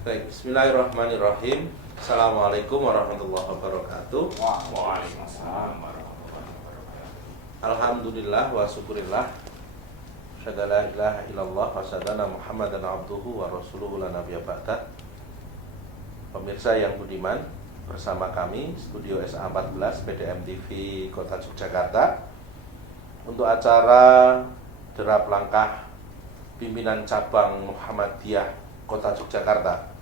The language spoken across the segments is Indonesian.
Baik, bismillahirrahmanirrahim. Assalamualaikum warahmatullahi wabarakatuh. Waalaikumsalam warahmatullahi wabarakatuh. Alhamdulillah wa syukurillah. Asyhadu an la ilaha illallah wa asyhadu anna Muhammadan abduhu wa rasuluhu la nabiyya ba'da. Pemirsa yang budiman, bersama kami Studio SA14 PDM TV Kota Yogyakarta untuk acara derap langkah pimpinan cabang Muhammadiyah Kota Yogyakarta.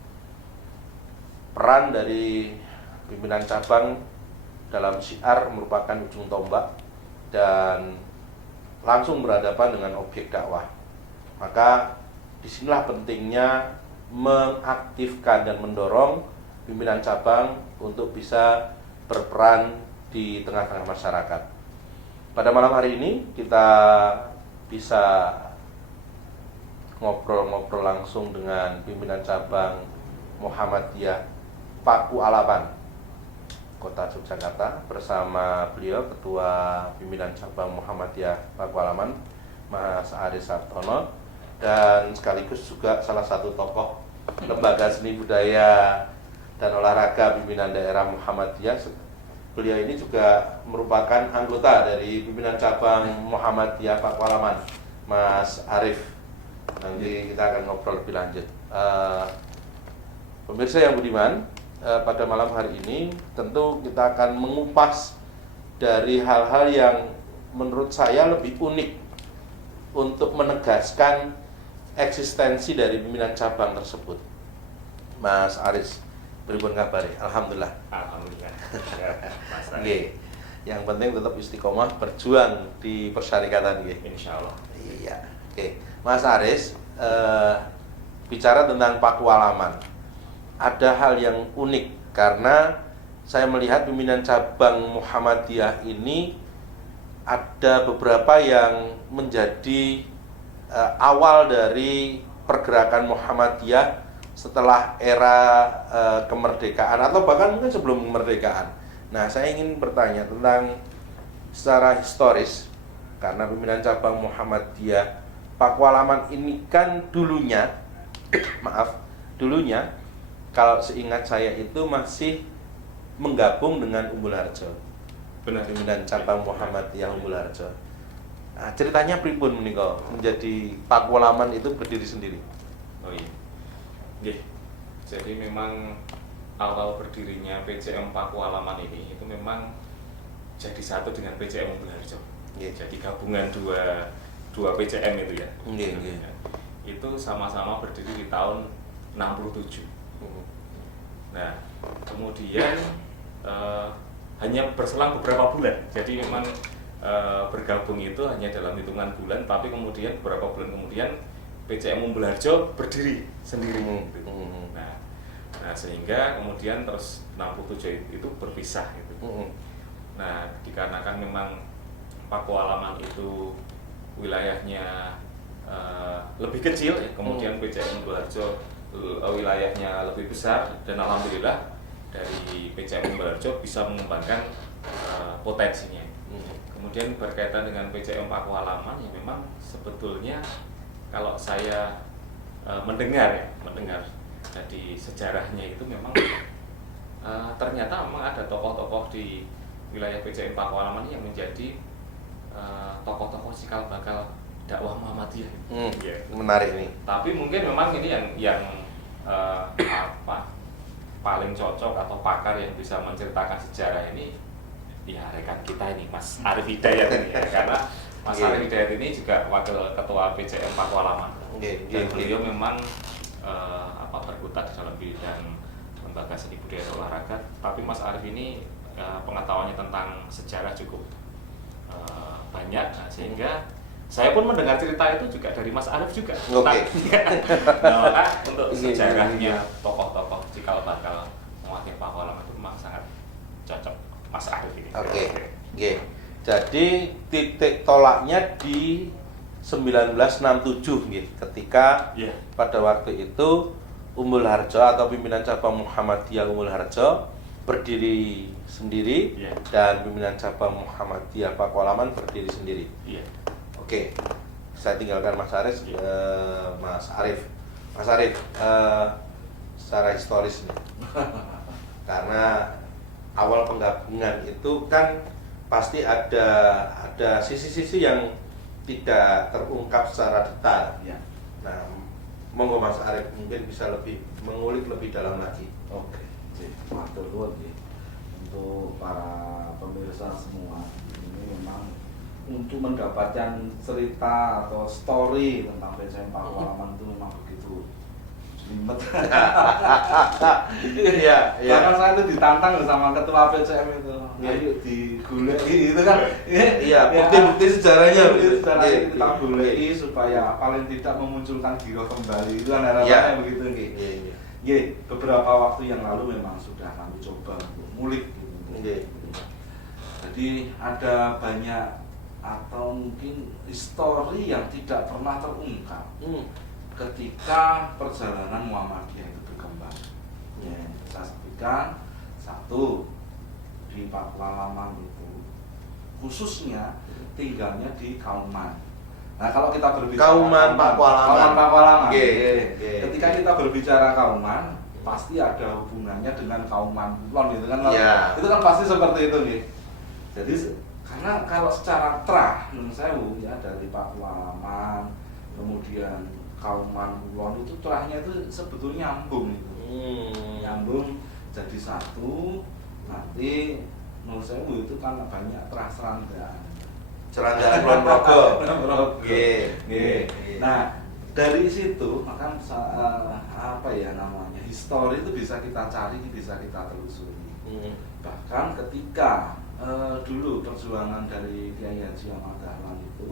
Peran dari pimpinan cabang dalam syiar merupakan ujung tombak dan langsung berhadapan dengan objek dakwah. Maka disinilah pentingnya mengaktifkan dan mendorong pimpinan cabang untuk bisa berperan di tengah-tengah masyarakat. Pada malam hari ini kita bisa ngobrol-ngobrol langsung dengan pimpinan cabang Muhammadiyah Paku Alaman Kota Yogyakarta bersama beliau Ketua Pimpinan Cabang Muhammadiyah Paku Alaman Mas Aris Sartono, dan sekaligus juga salah satu tokoh lembaga seni budaya dan olahraga pimpinan daerah Muhammadiyah. Beliau ini juga merupakan anggota dari pimpinan cabang Muhammadiyah Paku Alaman, Mas Arif. Nanti kita akan ngobrol lebih lanjut. Pemirsa yang budiman, pada malam hari ini tentu kita akan mengupas dari hal-hal yang menurut saya lebih unik untuk menegaskan eksistensi dari pimpinan cabang tersebut. Mas Aris, pripun kabare? Alhamdulillah. Alhamdulillah. Nggih. Yang penting tetap istiqomah berjuang di persyarikatan nggih. Insyaallah. Iya. Oke. Mas Aris, bicara tentang Paku Alaman, ada hal yang unik karena saya melihat pimpinan cabang Muhammadiyah ini ada beberapa yang menjadi awal dari pergerakan Muhammadiyah setelah era kemerdekaan atau bahkan mungkin sebelum kemerdekaan. Nah, saya ingin bertanya tentang secara historis, karena pimpinan cabang Muhammadiyah Paku Alaman ini kan dulunya kalau seingat saya itu masih menggabung dengan Umbul Harjo. Benar. Pimpinan cabang Muhammadiyah Umbul Harjo. Nah, ceritanya pripun menika menjadi Paku Alaman itu berdiri sendiri? Oh iya. Nggih. Jadi memang awal berdirinya PCM Paku Alaman ini itu memang jadi satu dengan PCM Umbul Harjo. Nggih. Jadi gabungan dua PCM itu ya. Nggih. Itu sama-sama berdiri di tahun 67. Nah, kemudian hanya berselang beberapa bulan. Jadi memang bergabung itu hanya dalam hitungan bulan, tapi kemudian beberapa bulan kemudian PCM Umbul Harjo berdiri sendiri. Nah, sehingga kemudian terus 67 itu berpisah gitu. Nah, dikarenakan memang Paku Alaman itu wilayahnya lebih kecil, ya, kemudian PCM Umbul Harjo wilayahnya lebih besar, dan alhamdulillah dari PCM Umbul Harjo bisa mengembangkan potensinya. Kemudian berkaitan dengan PCM Paku Alaman, ya memang sebetulnya kalau saya mendengar dari sejarahnya itu memang ternyata memang ada tokoh-tokoh di wilayah PCM Paku Alaman yang menjadi tokoh-tokoh cikal bakal dakwah Muhammadiyah. Menarik nih. Tapi mungkin memang ini yang paling cocok atau pakar yang bisa menceritakan sejarah ini ya rekan kita ini Mas Arif Hidayat ini ya. Karena Mas Arif Hidayat ini juga wakil ketua PCM Paku Alaman. Dan beliau memang berkutat dalam bidang lembaga seni budaya dan olahraga. Tapi Mas Arif ini pengetahuannya tentang sejarah cukup banyak, sehingga saya pun mendengar cerita itu juga dari Mas Arif juga. Nah, maka untuk sejarahnya tokoh-tokoh cikal bakal mewakili Paku Alaman itu memang sangat cocok Mas Arif ini. Jadi titik tolaknya di 1967 ketika pada waktu itu Umbul Harjo atau pimpinan cabang Muhammadiyah Umbul Harjo berdiri sendiri, dan pimpinan cabang Muhammadiyah Paku Alaman berdiri sendiri. Oke, saya tinggalkan Mas Aris, Mas Arif. Mas Arif, secara historis nih. Karena awal penggabungan itu kan pasti ada sisi-sisi yang tidak terungkap secara detail. Ya. Nah, monggo Mas Arif mungkin bisa lebih mengulik lebih dalam lagi. Oke, matur nuwun nggih. Untuk para pemirsa semua, ini memang untuk mendapatkan cerita atau story tentang PCM Pakualaman itu memang begitu jelimet. Iya, iya. Bahkan saya itu ditantang sama ketua PCM itu. Ayo digulai itu kan. Iya, bukti-bukti sejarahnya. Bukti sejarahnya Iya, kita iya. gulai supaya paling tidak memunculkan giroh kembali. Itu kan harapannya Iya. begitu nggih. Iya, iya. Nggih, beberapa waktu yang lalu memang sudah kami coba untuk ngulik gitu. Nggih. Jadi ada banyak atau mungkin histori yang tidak pernah terungkap ketika perjalanan Muhammadiyah itu berkembang. Ya, saya sebutkan satu, di Pakualaman itu khususnya tinggalnya di Kauman. Nah, kalau kita berbicara Kauman Pakualaman. Ketika kita berbicara Kauman, pasti ada hubungannya dengan Kauman Kulon gitu kan. Ya. Itu kan pasti seperti itu nih. Jadi karena kalau secara trah menurut saya ya dari Pakualaman kemudian Kauman Kulon itu trahnya itu sebetulnya nyambung itu. Nyambung jadi satu. Nanti menurut saya itu kan banyak trah seranggaan. Seranggaan Kulon Progo. Nggih. Nah, dari situ maka apa ya namanya? Histori itu bisa kita cari, bisa kita telusuri. Bahkan ketika dulu perjuangan dari Kiai Haji Ahmad Dahlan itu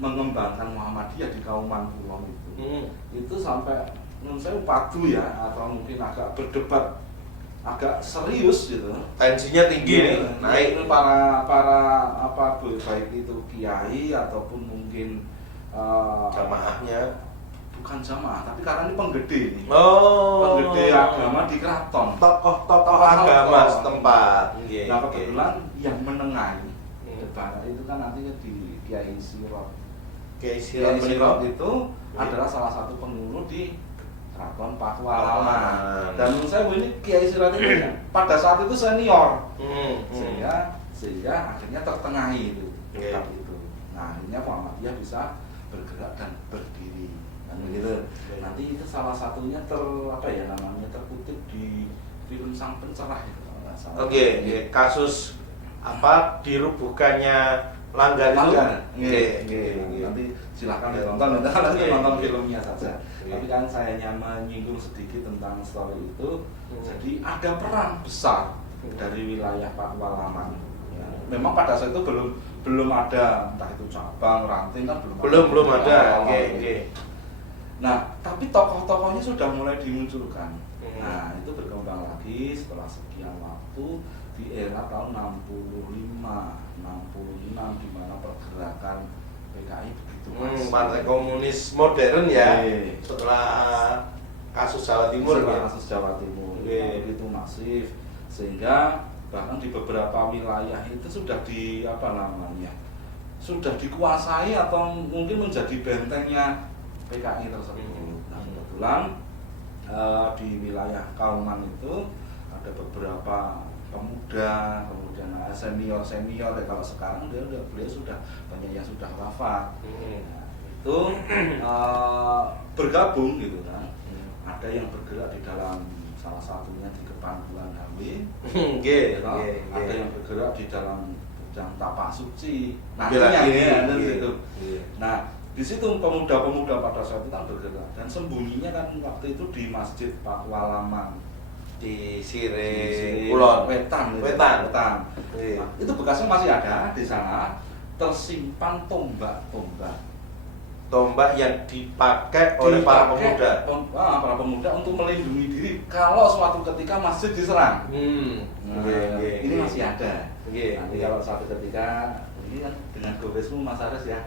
mengembangkan Muhammadiyah di Kauman Kulon itu sampai menurut saya padu ya atau mungkin agak berdebat agak serius gitu. Tensinya tinggi nih, naik. Para apa baik itu kiai ataupun mungkin jamaahnya. Bukan jamaah, tapi karena ini penggede nih. Oh. Penggede agama di keraton. Tokoh agama setempat. Nah, kebetulan yang menengahi debat itu kan nanti di Kiai Sirot. Kiai Kiai Sirot Sirot itu adalah salah satu penghulu di Keraton Pakualaman. Dan menurut saya ini Kiai Sirot ini pada saat itu senior. Sehingga akhirnya tertengahi itu debat itu. Nah, akhirnya Muhammadiyah bisa bergerak dan berdiri. Begitu. Nanti itu salah satunya terkutip di film Sang Pencerah itu kalau nggak salah. Oke, kasus apa dirubuhkannya langgar itu. Nanti silakan ditonton, nanti nonton filmnya saja. Oke. Tapi kan saya hanya menyinggung sedikit tentang story itu. Jadi ada peran besar dari wilayah Pakualaman. Ya, memang pada saat itu belum ada entah itu cabang, ranting kan belum ada. Nah, tapi tokoh-tokohnya sudah mulai dimunculkan. Nah, itu berkembang lagi setelah sekian waktu di era tahun 65, 66 di mana pergerakan PKI begitu masif. Partai Komunis modern ya. Oke. Setelah kasus Jawa Timur Setelah ya. kasus Jawa Timur Oke. begitu masif sehingga bahkan di beberapa wilayah itu sudah sudah dikuasai atau mungkin menjadi bentengnya PKI tersebut. Nah, kebetulan di wilayah Kauman itu ada beberapa pemuda, kemudian senior kalau sekarang beliau sudah banyak yang sudah wafat. Nah, itu bergabung gitu kan. Ada yang bergerak di dalam salah satunya di Kepanduan HW. Ada yang bergerak di dalam bidang tapak suci. Nantinya gitu. Nah, di situ pemuda-pemuda pada saat itu kan bergerak dan sembunyinya kan waktu itu di Masjid Pakualaman Di Sire Kulon. Wetan. Nah, itu bekasnya masih ada di sana, tersimpan tombak-tombak yang dipakai oleh para pemuda. Para pemuda untuk melindungi diri kalau suatu ketika masjid diserang. Ini masih ada. Nanti kalau suatu ketika ini kan dengan gowesmu Mas Ares ya.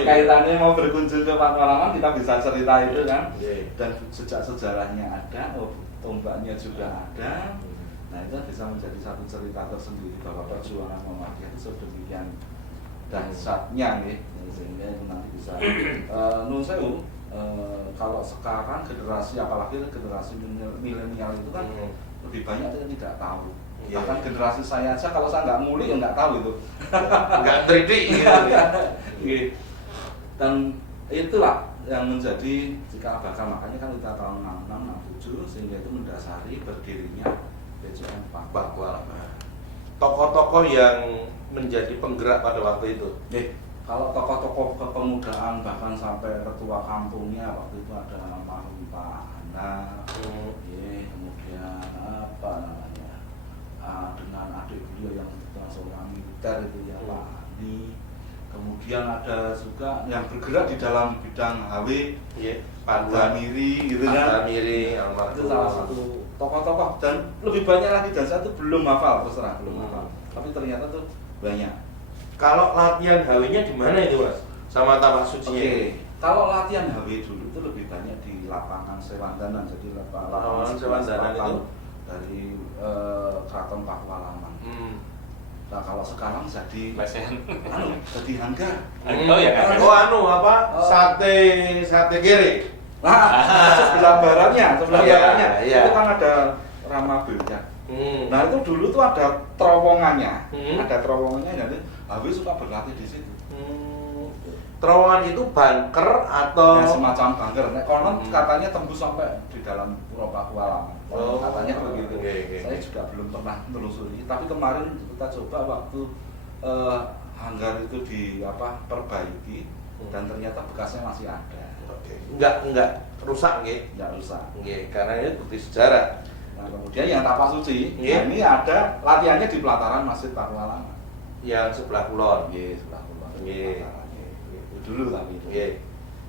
Kaitannya mau berkunjung ke Pakualaman kita bisa cerita itu kan. Dan sejak sejarahnya ada, tombaknya juga ada. Nah, itu bisa menjadi satu cerita tersendiri bahwa perjuangan Muhammadiyah itu sedemikian dahsyatnya nih. Sehingga itu nanti bisa nun sewu kalau sekarang generasi, apalagi generasi milenial itu kan lebih banyak yang tidak tahu. Bahkan generasi saya aja kalau saya nggak ngulik ya nggak tahu itu. Nggak teliti gitu. Dan itulah yang menjadi cikal bakal, makanya kan kita tahun 66, 67 sehingga itu mendasari berdirinya PCM Pakualaman. Tokoh-tokoh yang menjadi penggerak pada waktu itu. Kalau tokoh-tokoh kepemudaan bahkan sampai ketua kampungnya waktu itu ada almarhum Pak Hana, kemudian apa namanya, dengan adik beliau yang seorang militer itu ya Pak Hani. Kemudian ada juga yang bergerak di dalam bidang HW, Pak Damiri gitu kan. Itu salah satu tokoh-tokoh, dan lebih banyak lagi, dan saya tuh belum hafal, terserah belum hafal. Tapi ternyata tuh banyak. Kalau latihan HW-nya di mana itu Mas? Sama tapak sucinya? Kalau latihan HW dulu itu lebih banyak di lapangan Sewandanan, jadi lapangan Sewandanan itu dari Keraton Pakualaman. Nah kalau sekarang jadi lesehan, jadi hanggar. Sate kiri. Nah, sebelah baratnya Iya. itu kan ada Ramabilnya. Nah itu dulu tuh ada terowongannya, jadi Habis suka berlatih di situ. Terowongan itu bunker atau ya, semacam bunker. Nek konon katanya tembus sampai di dalam Pura Pakualaman. Katanya begitu. Saya juga belum pernah menelusuri. Tapi kemarin kita coba waktu hanggar itu perbaiki dan ternyata bekasnya masih ada. Enggak rusak nggih. Enggak rusak. Nggih, karena ini bukti sejarah. Nah, kemudian yang tapak suci, nah, ini ada latihannya di pelataran Masjid Pakualaman. Yang sebelah kulon. Sebelah kulon. Dulu tapi itu.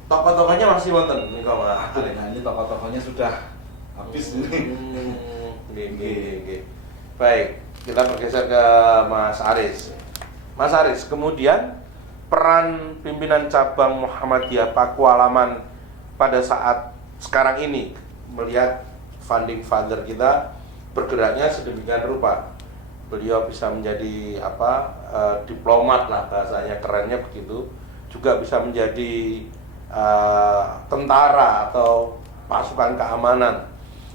Tokoh-tokohnya masih wonten nika Mas. Nah, ini tokoh-tokohnya sudah habis ini. Baik, kita bergeser ke Mas Aris. Mas Aris, kemudian peran pimpinan cabang Muhammadiyah Pakualaman pada saat sekarang ini, melihat founding father kita bergeraknya sedemikian rupa. Beliau bisa menjadi diplomat lah, bahasanya kerennya begitu, juga bisa menjadi tentara atau pasukan keamanan.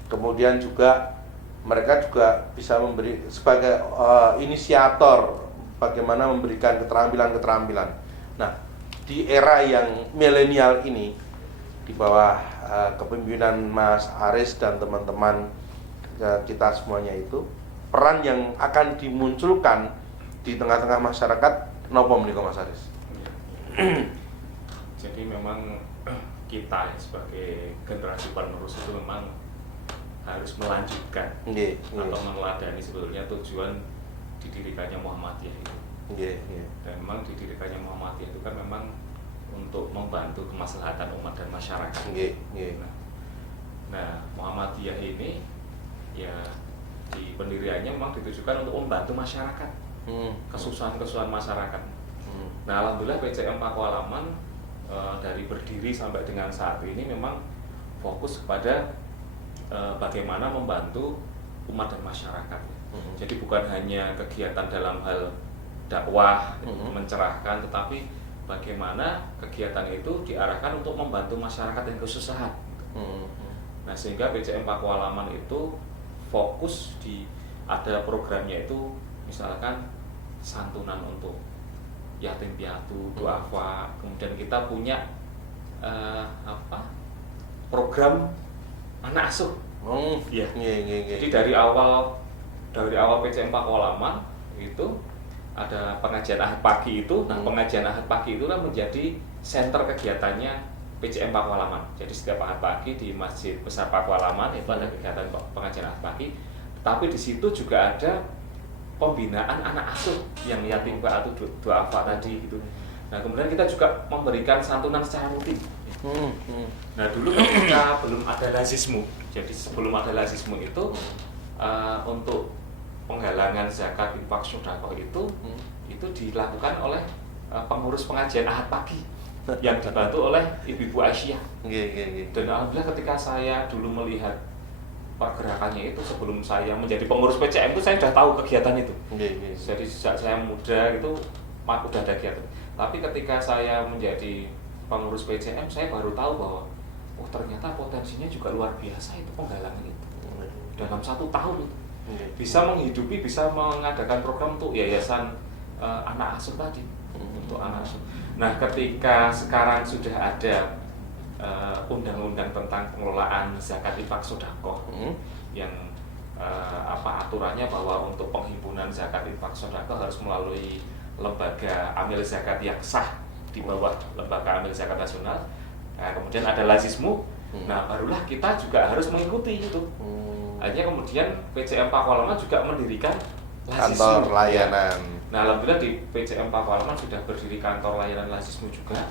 Kemudian juga mereka juga bisa memberi sebagai inisiator bagaimana memberikan keterampilan-keterampilan. Nah, di era yang milenial ini, di bawah kepemimpinan Mas Aris dan teman-teman kita semuanya itu, peran yang akan dimunculkan di tengah-tengah masyarakat nopo menika Mas Aris? Jadi memang kita sebagai generasi penerus itu memang harus melanjutkan atau meneladani sebetulnya tujuan didirikannya Muhammadiyah itu. Dan memang didirikannya Muhammadiyah itu kan memang untuk membantu kemaslahatan umat dan masyarakat. Nah, Muhammadiyah ini ya di pendiriannya memang ditujukan untuk membantu masyarakat, kesusahan-kesusahan masyarakat. Nah, alhamdulillah PCM Pakualaman dari berdiri sampai dengan saat ini memang fokus kepada bagaimana membantu umat dan masyarakat. Jadi bukan hanya kegiatan dalam hal dakwah, mencerahkan, tetapi bagaimana kegiatan itu diarahkan untuk membantu masyarakat yang kesusahan. Nah, sehingga PCM Pakualaman itu fokus ada programnya itu, misalkan santunan untuk yatim piatu, duafa. Kemudian kita punya program anak asuh. Jadi dari awal PCM Pakualaman itu ada pengajian Ahad pagi itu. Nah, pengajian Ahad pagi itu kan menjadi center kegiatannya PCM Pakualaman. Jadi setiap Ahad pagi di Masjid Besar Pakualaman itu ada kegiatan pengajian Ahad pagi. Tapi di situ juga ada pembinaan anak asuh yang yatim piatu duafa tadi gitu. Nah, kemudian kita juga memberikan santunan secara rutin. Nah, dulu ketika belum ada lazismu, jadi sebelum ada lazismu itu untuk penggalangan zakat, infak, sedekah itu dilakukan oleh pengurus pengajian Ahad pagi yang dibantu oleh Ibu Aisyah. Dan alhamdulillah ketika saya dulu melihat pergerakannya itu, sebelum saya menjadi pengurus PCM itu saya sudah tahu kegiatan itu. Jadi sejak saya muda itu udah ada kegiatan. Tapi ketika saya menjadi pengurus PCM, saya baru tahu bahwa oh ternyata potensinya juga luar biasa itu penggalangan itu. Dalam 1 tahun itu bisa menghidupi, bisa mengadakan program untuk yayasan anak asuh tadi, untuk anak asuh. Nah, ketika sekarang sudah ada undang-undang tentang pengelolaan zakat infak sedekah yang aturannya bahwa untuk penghimpunan zakat infak sedekah harus melalui lembaga amil zakat yang sah di bawah lembaga amil zakat nasional. Nah, kemudian ada lazismu. Nah, barulah kita juga harus mengikuti itu. Akhirnya kemudian PCM Pakualaman juga mendirikan lazismu. Kantor layanan. Nah, alhamdulillah di PCM Pakualaman sudah berdiri kantor layanan lazismu juga.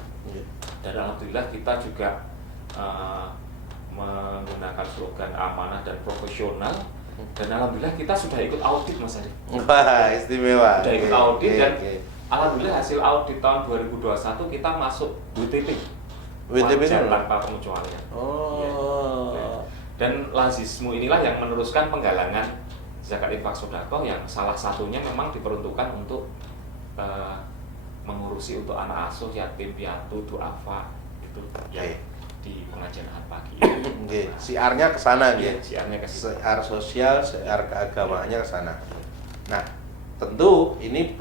Dan alhamdulillah kita juga menggunakan slogan amanah dan profesional. Dan alhamdulillah kita sudah ikut audit, Mas Ari. Wah, istimewa. Sudah ikut audit dan alhamdulillah hasil audit tahun 2021 kita masuk WTP. WTP wajar itu tanpa pengecualian. Oh. Ya. Dan lazismu inilah yang meneruskan penggalangan zakat infak sedekah yang salah satunya memang diperuntukkan untuk mengurusi untuk anak asuh, yatim piatu, duafa itu ya di pengajian ahad pagi. Oke, siarnya ke sana Iya, nggih. siarnya ke situ. Siar sosial, siar keagamaannya ke sana. Nah, tentu ini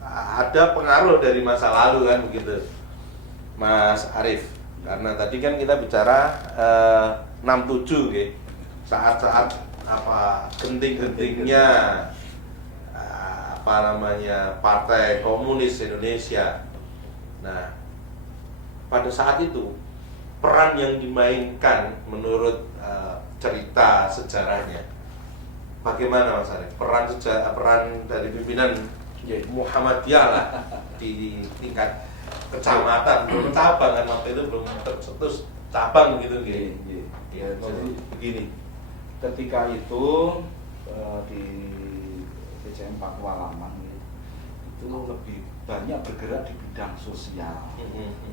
ada pengaruh dari masa lalu kan begitu. Mas Arief, karena tadi kan kita bicara 67 nggih. Saat-saat genting-gentingnya Partai Komunis Indonesia. Nah, pada saat itu peran yang dimainkan menurut cerita sejarahnya bagaimana Mas Arief? Peran dari pimpinan Muhammadiyah lah di tingkat kecamatan, belum cabang kan waktu itu belum tercetus cabang gitu Iya. Ya, Jadi begini, ketika itu di PCM Pakualaman itu lebih banyak bergerak di bidang sosial.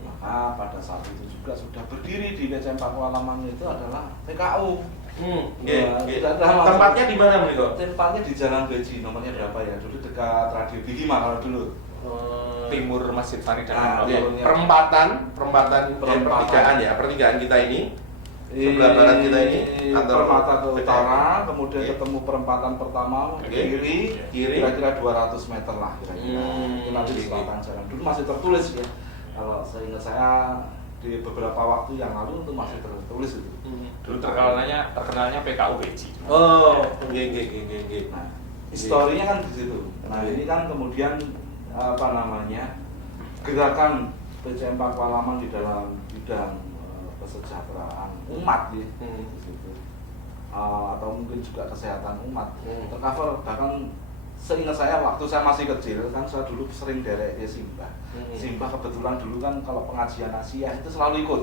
Maka pada saat itu juga sudah berdiri di PCM Pakualaman itu adalah PKU. Tempatnya di mana Bro? Tempatnya di Jalan Beji, nomornya berapa ya? Dulu dekat Radio Bima kalau dulu. Timur Masjid Tani dan Nah, Manoto. pertigaan pertigaan kita ini sebelah barat kita ini Permata ke utara, kemudian Oke. ketemu perempatan pertama Oke. kiri, kira-kira 200 meter lah kira-kira. Itu nanti di selatan jalan. Dulu masih tertulis ya. Kalau seingat saya di beberapa waktu yang lalu itu masih tertulis itu. Dulu terkenalnya PKU Beji. Oh, nggih. Nah, historinya kan di situ. Nah, ini kan kemudian gerakan PCM Pakualaman di dalam bidang kesejahteraan umat ya, di situ. Atau mungkin juga kesehatan umat tercover. Bahkan seingat saya waktu saya masih kecil kan saya dulu sering derek ke Simbah. Simbah kebetulan dulu kan kalau pengajian Asia itu selalu ikut.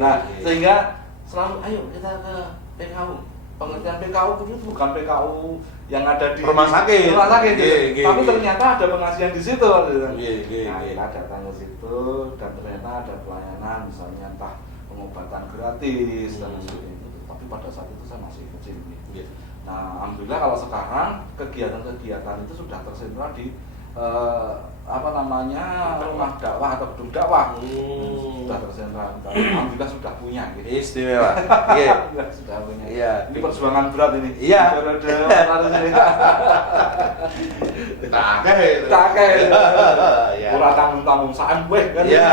Nah, sehingga selalu ayo kita ke PKU. Pengertian PKU itu bukan PKU yang ada di rumah sakit. Tapi ternyata ada pengajian di situ. Nah, Kita kita datang ke situ dan ternyata ada pelayanan, misalnya entah pengobatan gratis dan sebagainya itu. Tapi pada saat itu saya masih kecil. Nah, alhamdulillah kalau sekarang kegiatan-kegiatan itu sudah tersentra di rumah dakwah atau gedung dakwah. Sudah tersentra. Alhamdulillah sudah punya gitu. Istimewa. Sudah punya. Iya. Ini perjuangan berat ini. Iya. Takeh. Ora tanggung-tanggung saan weh kan. Iya,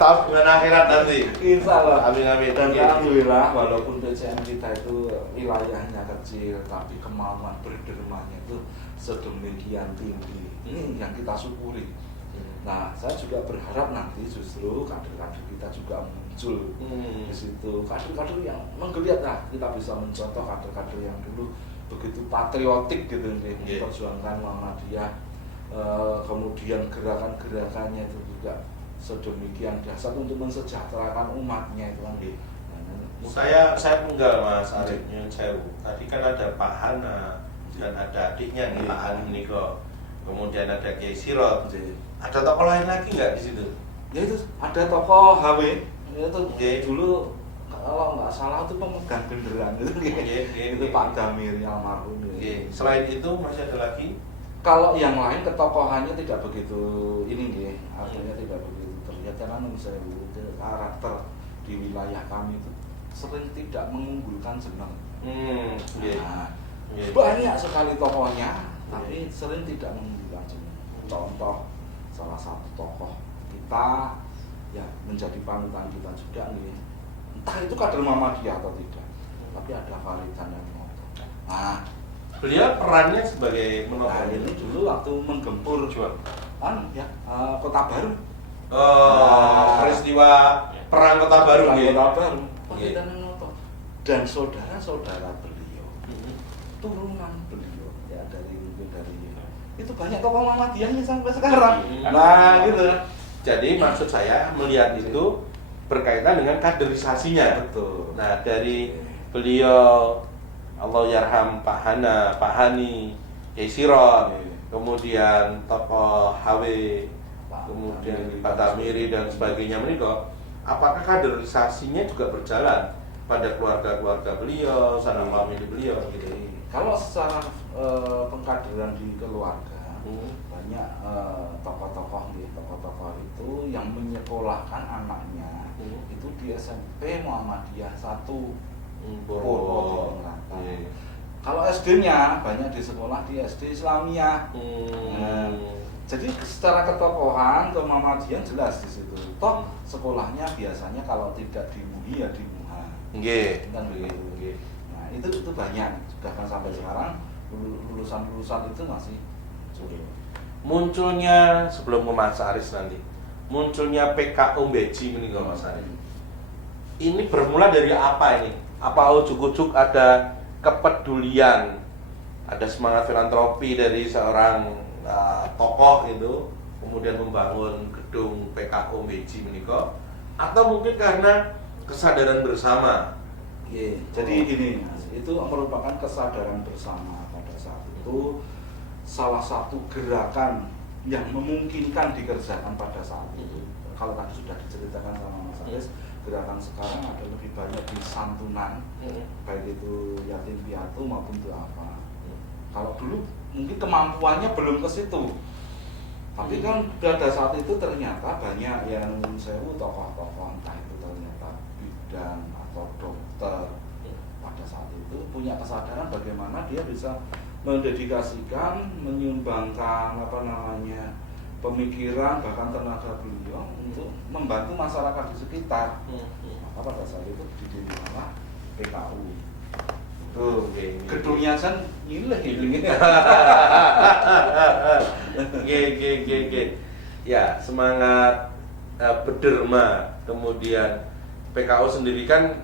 tabungan akhirat nanti. Insyaallah. Amin. Dan alhamdulillah walaupun PCM kita itu wilayahnya kecil tapi kemauan berdermanya itu sedemikian tinggi. Ini yang kita syukuri. Nah, saya juga berharap nanti justru kader-kader kita juga muncul di situ. Kader-kader yang menggeliat lah, kita bisa mencontoh kader-kader yang dulu begitu patriotik gitu memperjuangkan Muhammadiyah. Kemudian gerakan-gerakannya itu juga sedemikian dahsyat untuk mensejahterakan umatnya itu kan. Saya punggal Mas Arief nyun sewu. Tadi kan ada Pak Hana dan ada adiknya nih Pak Hanim Niko. Kemudian ada Kiai Sirot. Ada tokoh lain lagi nggak di situ? Ya itu ada tokoh HW itu dulu kalau nggak salah itu pemegang benderan itu Pak Damir almarhum. Selain itu masih ada lagi? Kalau yang lain ketokohannya tidak begitu ini artinya tidak begitu terlihat karena misalnya karakter di wilayah kami itu sering tidak mengunggulkan jeneng. Nggih. Nah, Nggih. banyak sekali tokohnya, tapi sering tidak mengunggulkan jeneng. Contoh salah satu tokoh kita ya menjadi panutan kita juga nih. Entah itu kader Muhammadiyah atau tidak, tapi ada Faridan yang ngotot. Nah, Beliau perannya sebagai nah ini dulu waktu menggempur kan ya Kota Baru. Peristiwa Perang Kota Baru Perang nggih. Kota Baru. Nggih. Faridan yang ngotot. Dan saudara-saudara beliau, turunan beliau ya dari itu banyak tokoh Muhammadiyahnya sampai sekarang. Nah, gitu. Jadi maksud saya melihat itu berkaitan dengan kaderisasinya. Betul. Nah, dari beliau Allah yarham Pak Hana, Pak Hani, Kiai Siron, kemudian tokoh HW, kemudian Pak Tamiri dan sebagainya menika, apakah kaderisasinya juga berjalan pada keluarga-keluarga beliau, sanak famili beliau gitu. Kalau secara pengkaderan di keluarga banyak tokoh-tokoh itu yang menyekolahkan anaknya itu di SMP Muhammadiyah 1 Purwokerto. Kalau SD-nya banyak di sekolah di SD Islamiyah. Nah, jadi secara ketokohan ke Muhammadiyah jelas di situ. Toh sekolahnya biasanya kalau tidak di MUI ya di MUHA. Nggih. Kan begitu. Nah, itu banyak. Bahkan sampai sekarang lulusan-lulusan itu masih sulit. Munculnya sebelum ke Mas Aris nanti, munculnya PKO Beji ini kalau Mas Aris. Ini bermula dari apa ini? Apa ujuk-ujuk ada kepedulian, ada semangat filantropi dari seorang tokoh gitu, kemudian membangun gedung PKO Beji ini kok? Atau mungkin karena kesadaran bersama? Jadi ini itu merupakan kesadaran bersama pada saat itu. Salah satu gerakan yang memungkinkan dikerjakan pada saat itu. Kalau tadi sudah diceritakan sama Mas Aris, gerakan sekarang ada lebih banyak di santunan, baik itu yatim piatu maupun duafa. Kalau dulu mungkin kemampuannya belum ke situ, tapi kan pada saat itu ternyata banyak yang sewu tokoh-tokoh, entah itu ternyata bidan atau dokter, pada saat itu punya kesadaran bagaimana dia bisa mendedikasikan, menyumbangkan pemikiran bahkan tenaga beliau untuk membantu masyarakat di sekitar. Maka pada saat itu didirikanlah PKU. Tuh, Gedungnya kan nilai ini. Ya, semangat berderma, kemudian PKU sendiri kan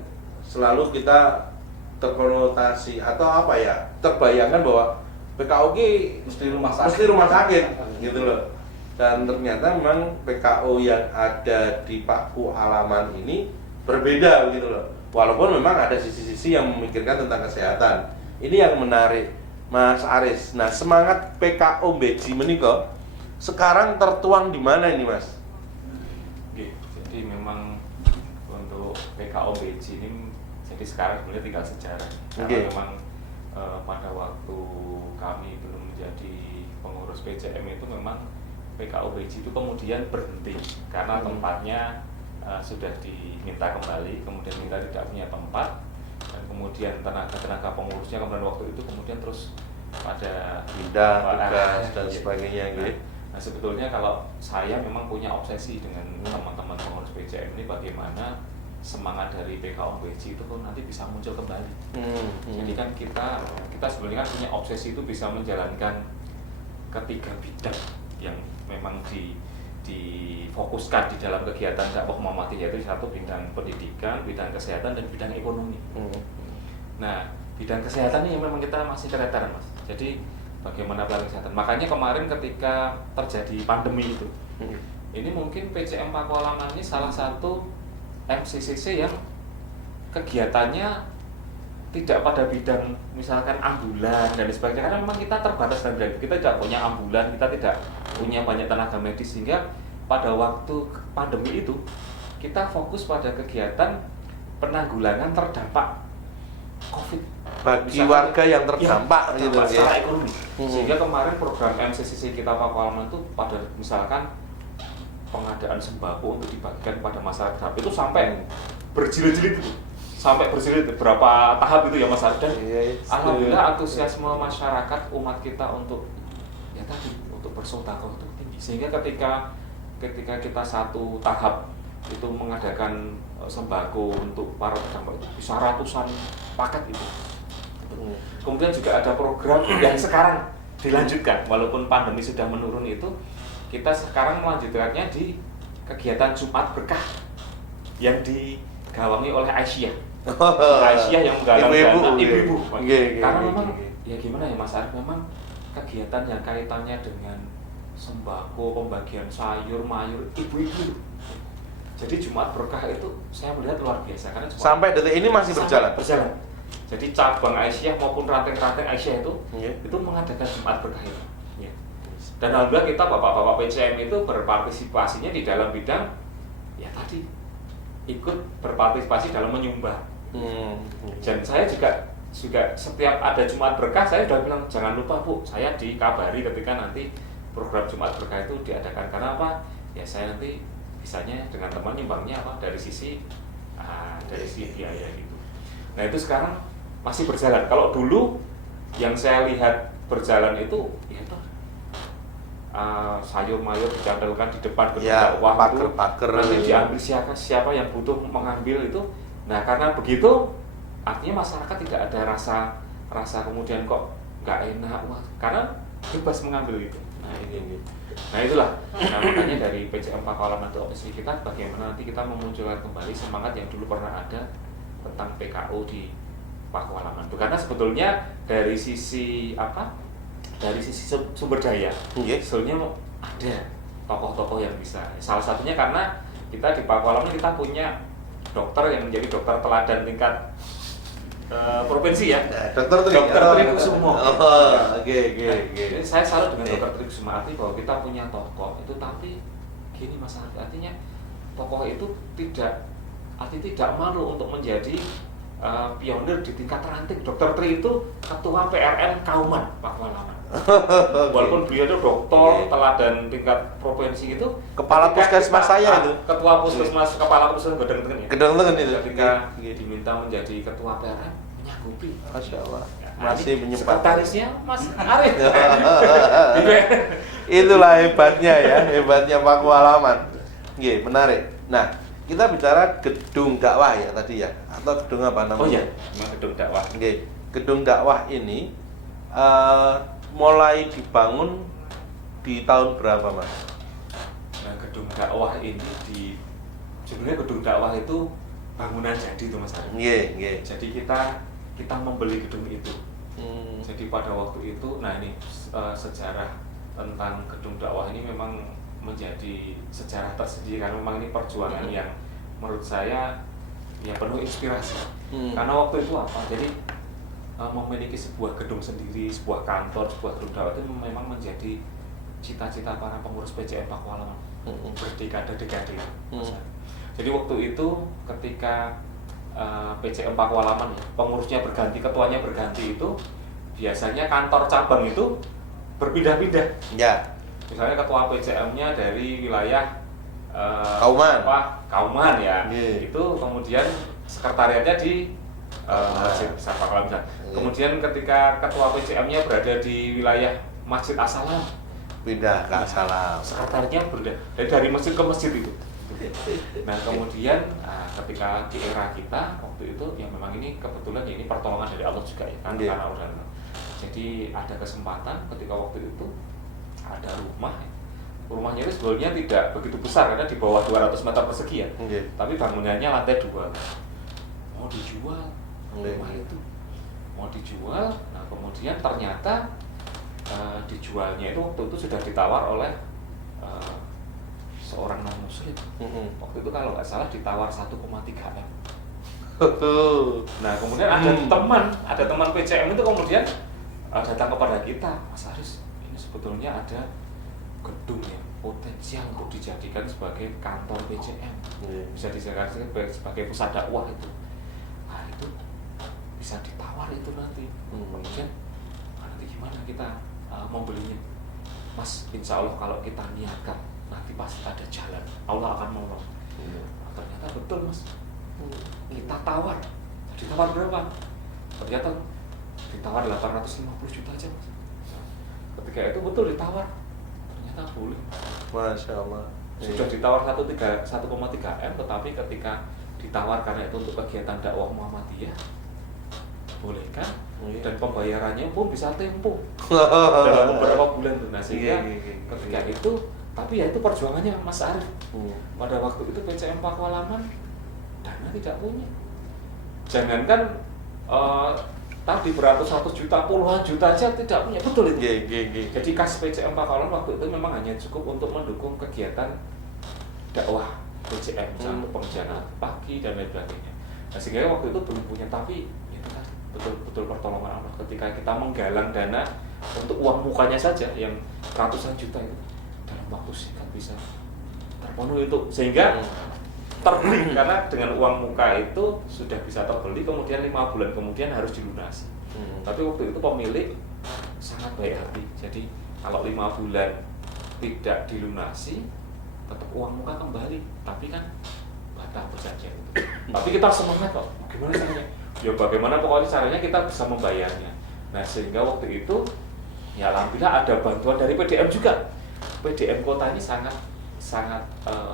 selalu kita terkonotasi atau apa ya, terbayangkan bahwa PKU mesti rumah sakit gitu loh. Dan ternyata memang PKU yang ada di Paku Alaman ini berbeda gitu loh. Walaupun memang ada sisi-sisi yang memikirkan tentang kesehatan. Ini yang menarik Mas Aris. Nah, semangat PKU Beji menika sekarang tertuang di mana ini, Mas? Jadi memang untuk PKU Beji ini jadi sekarang sebenarnya tinggal sejarah. Karena memang pada waktu kami belum menjadi pengurus PJM itu memang PKU Beji itu kemudian berhenti karena tempatnya sudah diminta kembali, kemudian kita tidak punya tempat, dan kemudian tenaga pengurusnya kemudian waktu itu kemudian terus pada pindah tugas dan sebagainya gitu. Nah, sebetulnya kalau saya memang punya obsesi dengan teman-teman pengurus PJM ini bagaimana semangat dari PKU Beji itu pun nanti bisa muncul kembali. Jadi kan kita sebenarnya kan punya obsesi itu bisa menjalankan ketiga bidang yang memang difokuskan di dalam kegiatan dakwah Muhammadiyah, yaitu satu bidang pendidikan, bidang kesehatan, dan bidang ekonomi. Nah, bidang kesehatan ini memang kita masih keteteran, Mas. Jadi bagaimana pelayanan kesehatan? Makanya kemarin ketika terjadi pandemi itu, ini mungkin PJM Paku Alaman ini salah satu MCCC yang kegiatannya tidak pada bidang misalkan ambulan dan sebagainya, karena memang kita terbatas dan kita tidak punya ambulan, kita tidak punya banyak tenaga medis, sehingga pada waktu pandemi itu kita fokus pada kegiatan penanggulangan terdampak COVID bagi misalkan, warga yang terdampak ya, gitu secara ekonomi. Sehingga kemarin program MCCC kita Paku Alaman itu pada misalkan pengadaan sembako untuk dibagikan kepada masyarakat itu sampai berjilid-jilid itu. Sampai berjilid berapa tahap itu ya Mas Arif. Dan alhamdulillah antusiasme masyarakat umat kita untuk ya tadi untuk bersedekah itu tinggi. Sehingga ketika kita satu tahap itu mengadakan sembako untuk para terdampak itu bisa ratusan paket itu. Kemudian juga ada program yang sekarang dilanjutkan walaupun pandemi sudah menurun itu, kita sekarang melanjutkannya di kegiatan Jumat Berkah yang digawangi oleh Aisyah. Aisyah yang menggalang dana ibu-ibu. Karena memang ya gimana ya Mas Arif, memang kegiatan yang kaitannya dengan sembako, pembagian sayur, mayur, ibu-ibu. Jadi Jumat Berkah itu saya melihat luar biasa karena sampai detik ini masih berjalan. Jadi cabang Aisyah maupun ranting-ranting Aisyah itu mengadakan Jumat Berkah itu. Dan alhamdulillah kita bapak-bapak PCM itu berpartisipasinya di dalam bidang ya tadi ikut berpartisipasi dalam menyumbang. Dan saya juga setiap ada Jumat Berkah saya sudah bilang jangan lupa Bu, saya dikabari ketika nanti program Jumat Berkah itu diadakan. Karena apa? Ya saya nanti bisanya dengan teman nyumbangnya apa dari sisi biaya gitu. Nah itu sekarang masih berjalan. Kalau dulu yang saya lihat berjalan itu ya itu sayur mayur dicandelkan di depan gedung dakwah itu nanti diambil siapa yang butuh mengambil itu. Nah karena begitu artinya masyarakat tidak ada rasa kemudian kok nggak enak karena bebas mengambil itu. Nah itulah makanya dari PCM Pakualaman itu opsi kita bagaimana nanti kita memunculkan kembali semangat yang dulu pernah ada tentang PKO di Pakualaman itu. Karena sebetulnya dari sisi sumber daya sebetulnya ada tokoh-tokoh yang bisa. Salah satunya karena kita di Pakualaman kita punya dokter yang menjadi dokter teladan tingkat provinsi ya. Dokter Tri Kusumo. Jadi saya salut dengan Dokter Tri Kusumo arti bahwa kita punya tokoh itu, tapi gini Mas Arif, artinya tokoh itu tidak malu untuk menjadi pionir di tingkat ranting. Dokter Tri itu ketua PRN Kauman Pakualaman. Walaupun beliau itu dokter teladan tingkat provinsi itu, kepala puskesmas saya itu ketua puskesmas, kepala puskesmas Gedeng-Gedeng itu ketika diminta menjadi ketua PRN menyanggupi. Masya Allah. Masih menyempatkan. Sekretarisnya Mas Arif. Itulah hebatnya ya, hebatnya Pakualaman. Menarik. Nah, kita bicara gedung dakwah ya tadi ya, atau gedung apa namanya? Oh iya, memang gedung dakwah. Gedung dakwah ini mulai dibangun di tahun berapa Mas? Nah, gedung dakwah ini sebenarnya gedung dakwah itu bangunan jadi itu Mas Arif. Jadi kita membeli gedung itu. Jadi pada waktu itu, nah ini sejarah tentang gedung dakwah ini memang menjadi sejarah tersendiri karena memang ini perjuangan yang menurut saya ya penuh inspirasi. Karena waktu itu apa? Jadi memiliki sebuah gedung sendiri, sebuah kantor, sebuah gedung dakwah itu memang menjadi cita-cita para pengurus PCM Pakualaman berdekade-dekade. Jadi waktu itu ketika PCM Pakualaman pengurusnya berganti, ketuanya berganti itu biasanya kantor cabang itu berpindah-pindah. Ya. Misalnya ketua PCM-nya dari wilayah Kauman ya. Itu kemudian sekretariatnya di Masjid Pakualaman. Kemudian ketika ketua PCM-nya berada di wilayah Masjid As-Salam, pindah ke As-Salam. Sekretariatnya berpindah dari masjid ke masjid itu. Nah kemudian ketika di era kita waktu itu yang memang ini kebetulan ya ini pertolongan dari Allah juga ya karena udah. Jadi ada kesempatan ketika waktu itu ada rumahnya itu sebetulnya tidak begitu besar karena di bawah 200 meter persegi ya. Tapi bangunannya lantai 2. Mau dijual rumah itu, mau dijual. Nah kemudian ternyata dijualnya itu waktu itu sudah ditawar oleh seorang non muslim. Waktu itu kalau nggak salah ditawar 1,3 M. Nah kemudian ada teman PCM itu kemudian datang kepada kita, Mas Aris, ini sebetulnya ada gedung yang potensial untuk dijadikan sebagai kantor PCM, bisa dijadikan sebagai pusat dakwah itu. Nah itu bisa ditawar itu nanti. Kemudian nanti gimana kita membelinya? Mas, insya Allah kalau kita niatkan nanti pasti ada jalan, Allah akan menolong. Ternyata betul Mas, kita tawar, ditawar berapa? Ternyata ditawar 850 juta aja Mas. Ketika itu betul ditawar, ternyata boleh. Masya Allah. Sudah ditawar 1,3 M, tetapi ketika ditawar karena itu untuk kegiatan dakwah Muhammadiyah, boleh kan? Dan pembayarannya pun bisa tempo dalam beberapa bulan tuh. Nah, sehingga ketika itu, tapi ya itu perjuangannya Mas Arif. Pada waktu itu PCM Pakualaman dana tidak punya. Jangankan tadi beratus-ratus juta, puluhan juta aja tidak punya, betul itu. Jadi kas PCM Pakualaman waktu itu memang hanya cukup untuk mendukung kegiatan dakwah PCM, misalnya pengajian pagi dan lain sebagainya. Nah, sehingga waktu itu belum punya, tapi itu kan betul-betul pertolongan Allah ketika kita menggalang dana untuk uang mukanya saja yang ratusan juta itu dalam waktu singkat bisa terpenuhi itu, sehingga terbeli karena dengan uang muka itu sudah bisa terbeli, kemudian 5 bulan kemudian harus dilunasi. Tapi waktu itu pemilik sangat baik hati, jadi kalau 5 bulan tidak dilunasi tetap uang muka kembali, tapi kan batal perjanjian itu. Tapi kita semangat kok, gimana caranya? Ya bagaimana pokoknya caranya kita bisa membayarnya. Nah, sehingga waktu itu ya alhamdulillah ada bantuan dari PDM juga. PDM kota ini sangat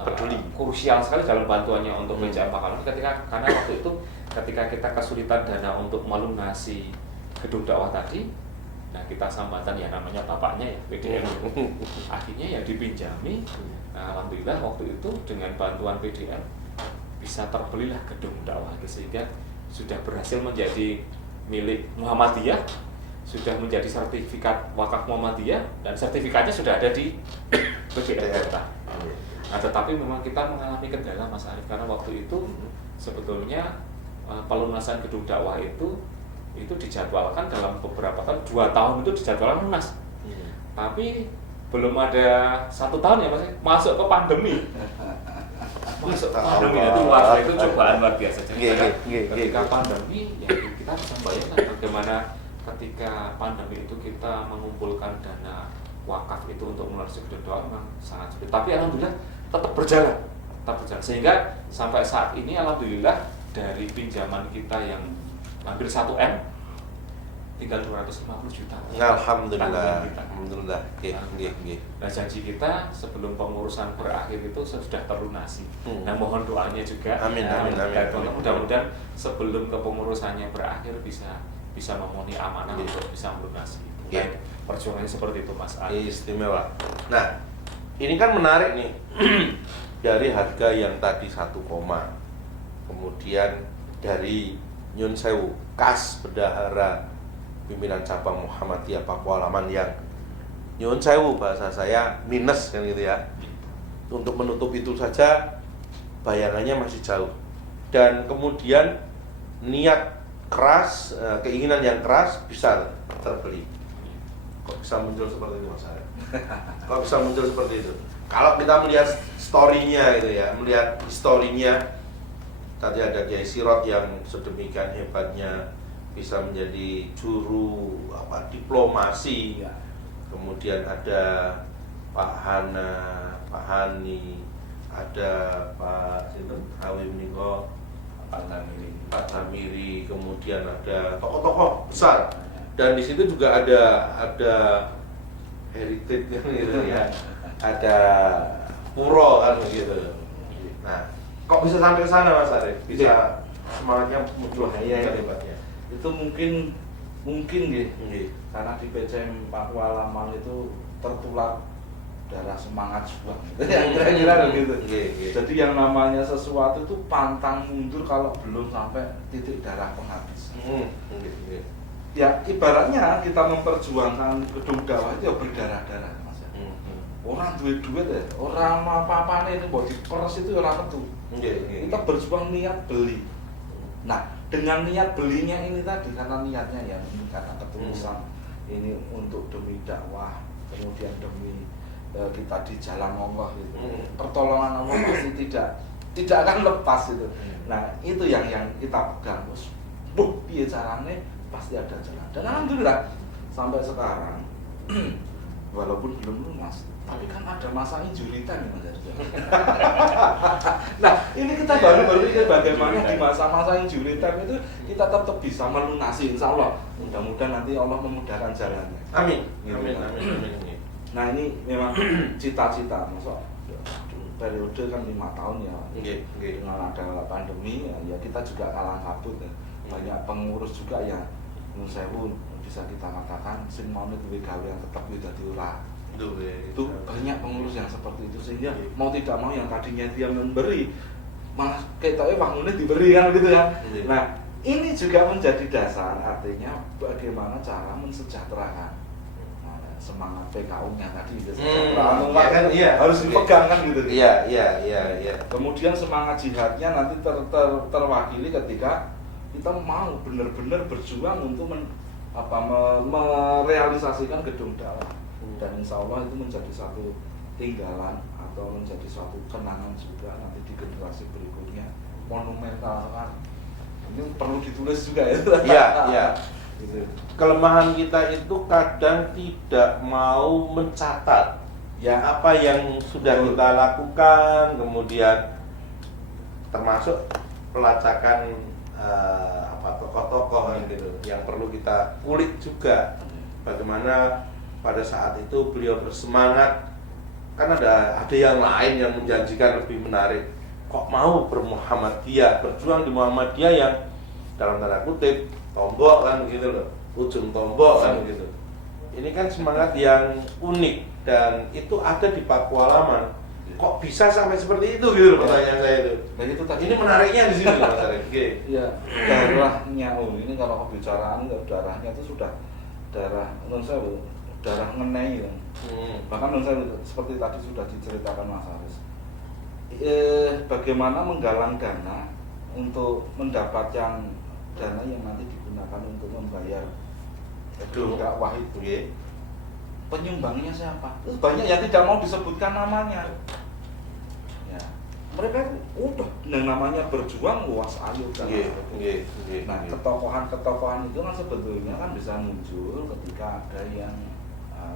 peduli, krusial sekali dalam bantuannya untuk PCM Pakualaman karena waktu itu ketika kita kesulitan dana untuk melunasi gedung dakwah tadi, nah kita sambatan ya namanya bapaknya ya PDM akhirnya ya dipinjami. Nah, alhamdulillah waktu itu dengan bantuan PDM bisa terbelilah gedung dakwah, sehingga sudah berhasil menjadi milik Muhammadiyah, sudah menjadi sertifikat wakaf Muhammadiyah, dan sertifikatnya sudah ada di PDM Kota. Nah, tetapi memang kita mengalami kendala Mas Arif karena waktu itu sebetulnya pelunasan gedung dakwah itu dijadwalkan dalam beberapa tahun, 2 tahun itu dijadwalkan lunas. Tapi belum ada 1 tahun ya Mas, masuk ke pandemi. Masuk ke pandemi itu itu cobaan luar biasa. Jadi ketika pandemi ya kita bisa bayangkan bagaimana ketika pandemi itu kita mengumpulkan dana wakaf itu untuk melunasi gedung dakwah memang sangat sulit. Tapi alhamdulillah tetap berjalan. Sehingga sampai saat ini alhamdulillah dari pinjaman kita yang hampir 1 M tinggal 250 juta. Alhamdulillah. Nah, janji kita sebelum pengurusan berakhir itu sudah terlunasi. Nah, mohon doanya juga. Amin. Mudah-mudahan sebelum kepengurusannya berakhir bisa memenuhi amanah untuk bisa melunasi itu. Nah, perjuangannya seperti itu Mas Ari. Istimewa. Nah, ini kan menarik nih. Dari harga yang tadi 1, kemudian dari Nyun Sewu, kas bendahara pimpinan cabang Muhammadiyah Pakualaman yang Nyun Sewu bahasa saya minus kan gitu ya. Untuk menutup itu saja bayangannya masih jauh. Dan kemudian niat keras, keinginan yang keras bisa terbeli. Kok bisa muncul seperti itu Mas Arif? Kok bisa muncul seperti itu? Kalau kita melihat story-nya gitu ya, melihat historinya, tadi ada Kiai Sirot yang sedemikian hebatnya bisa menjadi juru diplomasi. Kemudian ada Pak Hana, Pak Hani, ada Pak Hawim Niko, Pak Tamiri, kemudian ada tokoh-tokoh besar. Dan di situ juga ada heritage gitu ya. Ada puro kan begitu. Nah, kok bisa sampai ke sana Mas Arif? Bisa semangatnya muncul hebatnya. Itu mungkin karena di PCM Pakualaman itu tertular darah semangat juang. Kira-kira begitu. Jadi yang namanya sesuatu itu pantang mundur kalau belum sampai titik darah penghabisan. Ya ibaratnya kita memperjuangkan gedung dakwah itu ya berdarah-darah Mas. Orang duit ya, orang apa-apanya itu buat diperes itu orang itu. Kita berjuang niat beli. Nah, dengan niat belinya ini tadi karena niatnya ya karena ketulusan ini untuk demi dakwah, kemudian demi kita di jalan Allah gitu. Pertolongan Allah pasti tidak akan lepas itu. Nah, itu yang kita pegang, Bos. Piye carane pasti ada jalan. Dan alhamdulillah sampai sekarang walaupun belum lunas, tapi kan ada masa injury time Mas Arjo. Nah, ini kita baru berpikir bagaimana di masa-masa injury time itu kita tetap bisa melunasi, insya Allah. Mudah-mudahan nanti Allah memudahkan jalannya. Amin. Gitu. Amin. Amin. Amin. Nah, ini memang cita-cita, masa periode kan 5 tahun ya. Dengan ada pandemi ya kita juga kalang kabut ya. Banyak pengurus juga ya nyun sewu bisa kita katakan sing mau duwe gawe yang tetap dadi ora. Itu banyak pengurus yang seperti itu sehingga mau tidak mau yang tadinya dia memberi malah ketoknya wangune diberi kan gitu ya. Nah, ini juga menjadi dasar artinya bagaimana cara mensejahterakan semangat PKU-nya tadi kan, iya, harus dipegang kan gitu. Iya. Kemudian semangat jihadnya nanti terwakili ketika kita mau benar-benar berjuang untuk merealisasikan gedung dakwah. Dan insya Allah itu menjadi satu tinggalan atau menjadi suatu kenangan juga nanti di generasi berikutnya, monumental sekali. Ini perlu ditulis juga ya. Iya. Gitu. Kelemahan kita itu kadang tidak mau mencatat ya apa yang sudah kita lakukan, kemudian termasuk pelacakan tokoh-tokoh gitu yang perlu kita kulik juga. Bagaimana pada saat itu beliau bersemangat, kan ada yang lain yang menjanjikan lebih menarik. Kok mau bermuhammadiyah, berjuang di Muhammadiyah yang dalam tanda kutip tombok kan gitu loh, ujung tombok kan gitu. Ini kan semangat yang unik dan itu ada di Pakualaman. Kok bisa sampai seperti itu gitu loh pertanyaan saya itu. Dan itu tadi Ini menariknya di sini Mas Arif. Iya, darahnya ini kalau kebicaraan darahnya itu sudah darah menurut saya darah ngenei ya. Bahkan menurut saya seperti tadi sudah diceritakan Mas Aris. Bagaimana menggalang dana untuk mendapatkan dana yang nanti digunakan untuk membayar dakwah itu. Penyumbangnya siapa? Terus banyak yang tidak mau disebutkan namanya. Ya, mereka udah yang namanya berjuang luas ayo kan. Nah, ketokohan itu kan sebetulnya kan bisa muncul ketika ada yang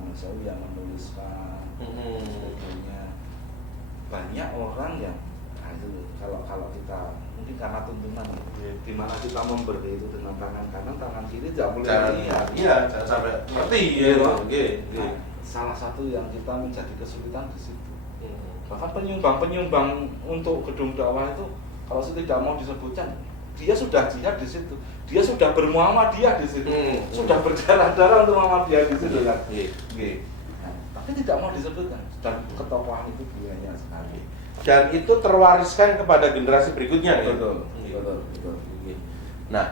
misalnya yang menuliskan sebetulnya banyak orang yang itu kalau kita mungkin karena tuntunan di mana kita memberi itu dengan tangan kanan, tangan kiri tidak boleh lihat. Iya, jangan sampai ngerti ya. Nah, salah satu yang kita menjadi kesulitan di situ. Bahkan penyumbang untuk gedung dakwah itu kalau tidak mau disebutkan, dia sudah jihad di situ, dia sudah bermuhammadiyah di situ, sudah berdarah-darah untuk Muhammadiyah di situ kan. Nah, tapi tidak mau disebutkan dan ketokohan itu banyak sekali. Dan itu terwariskan kepada generasi berikutnya. Betul. Nah,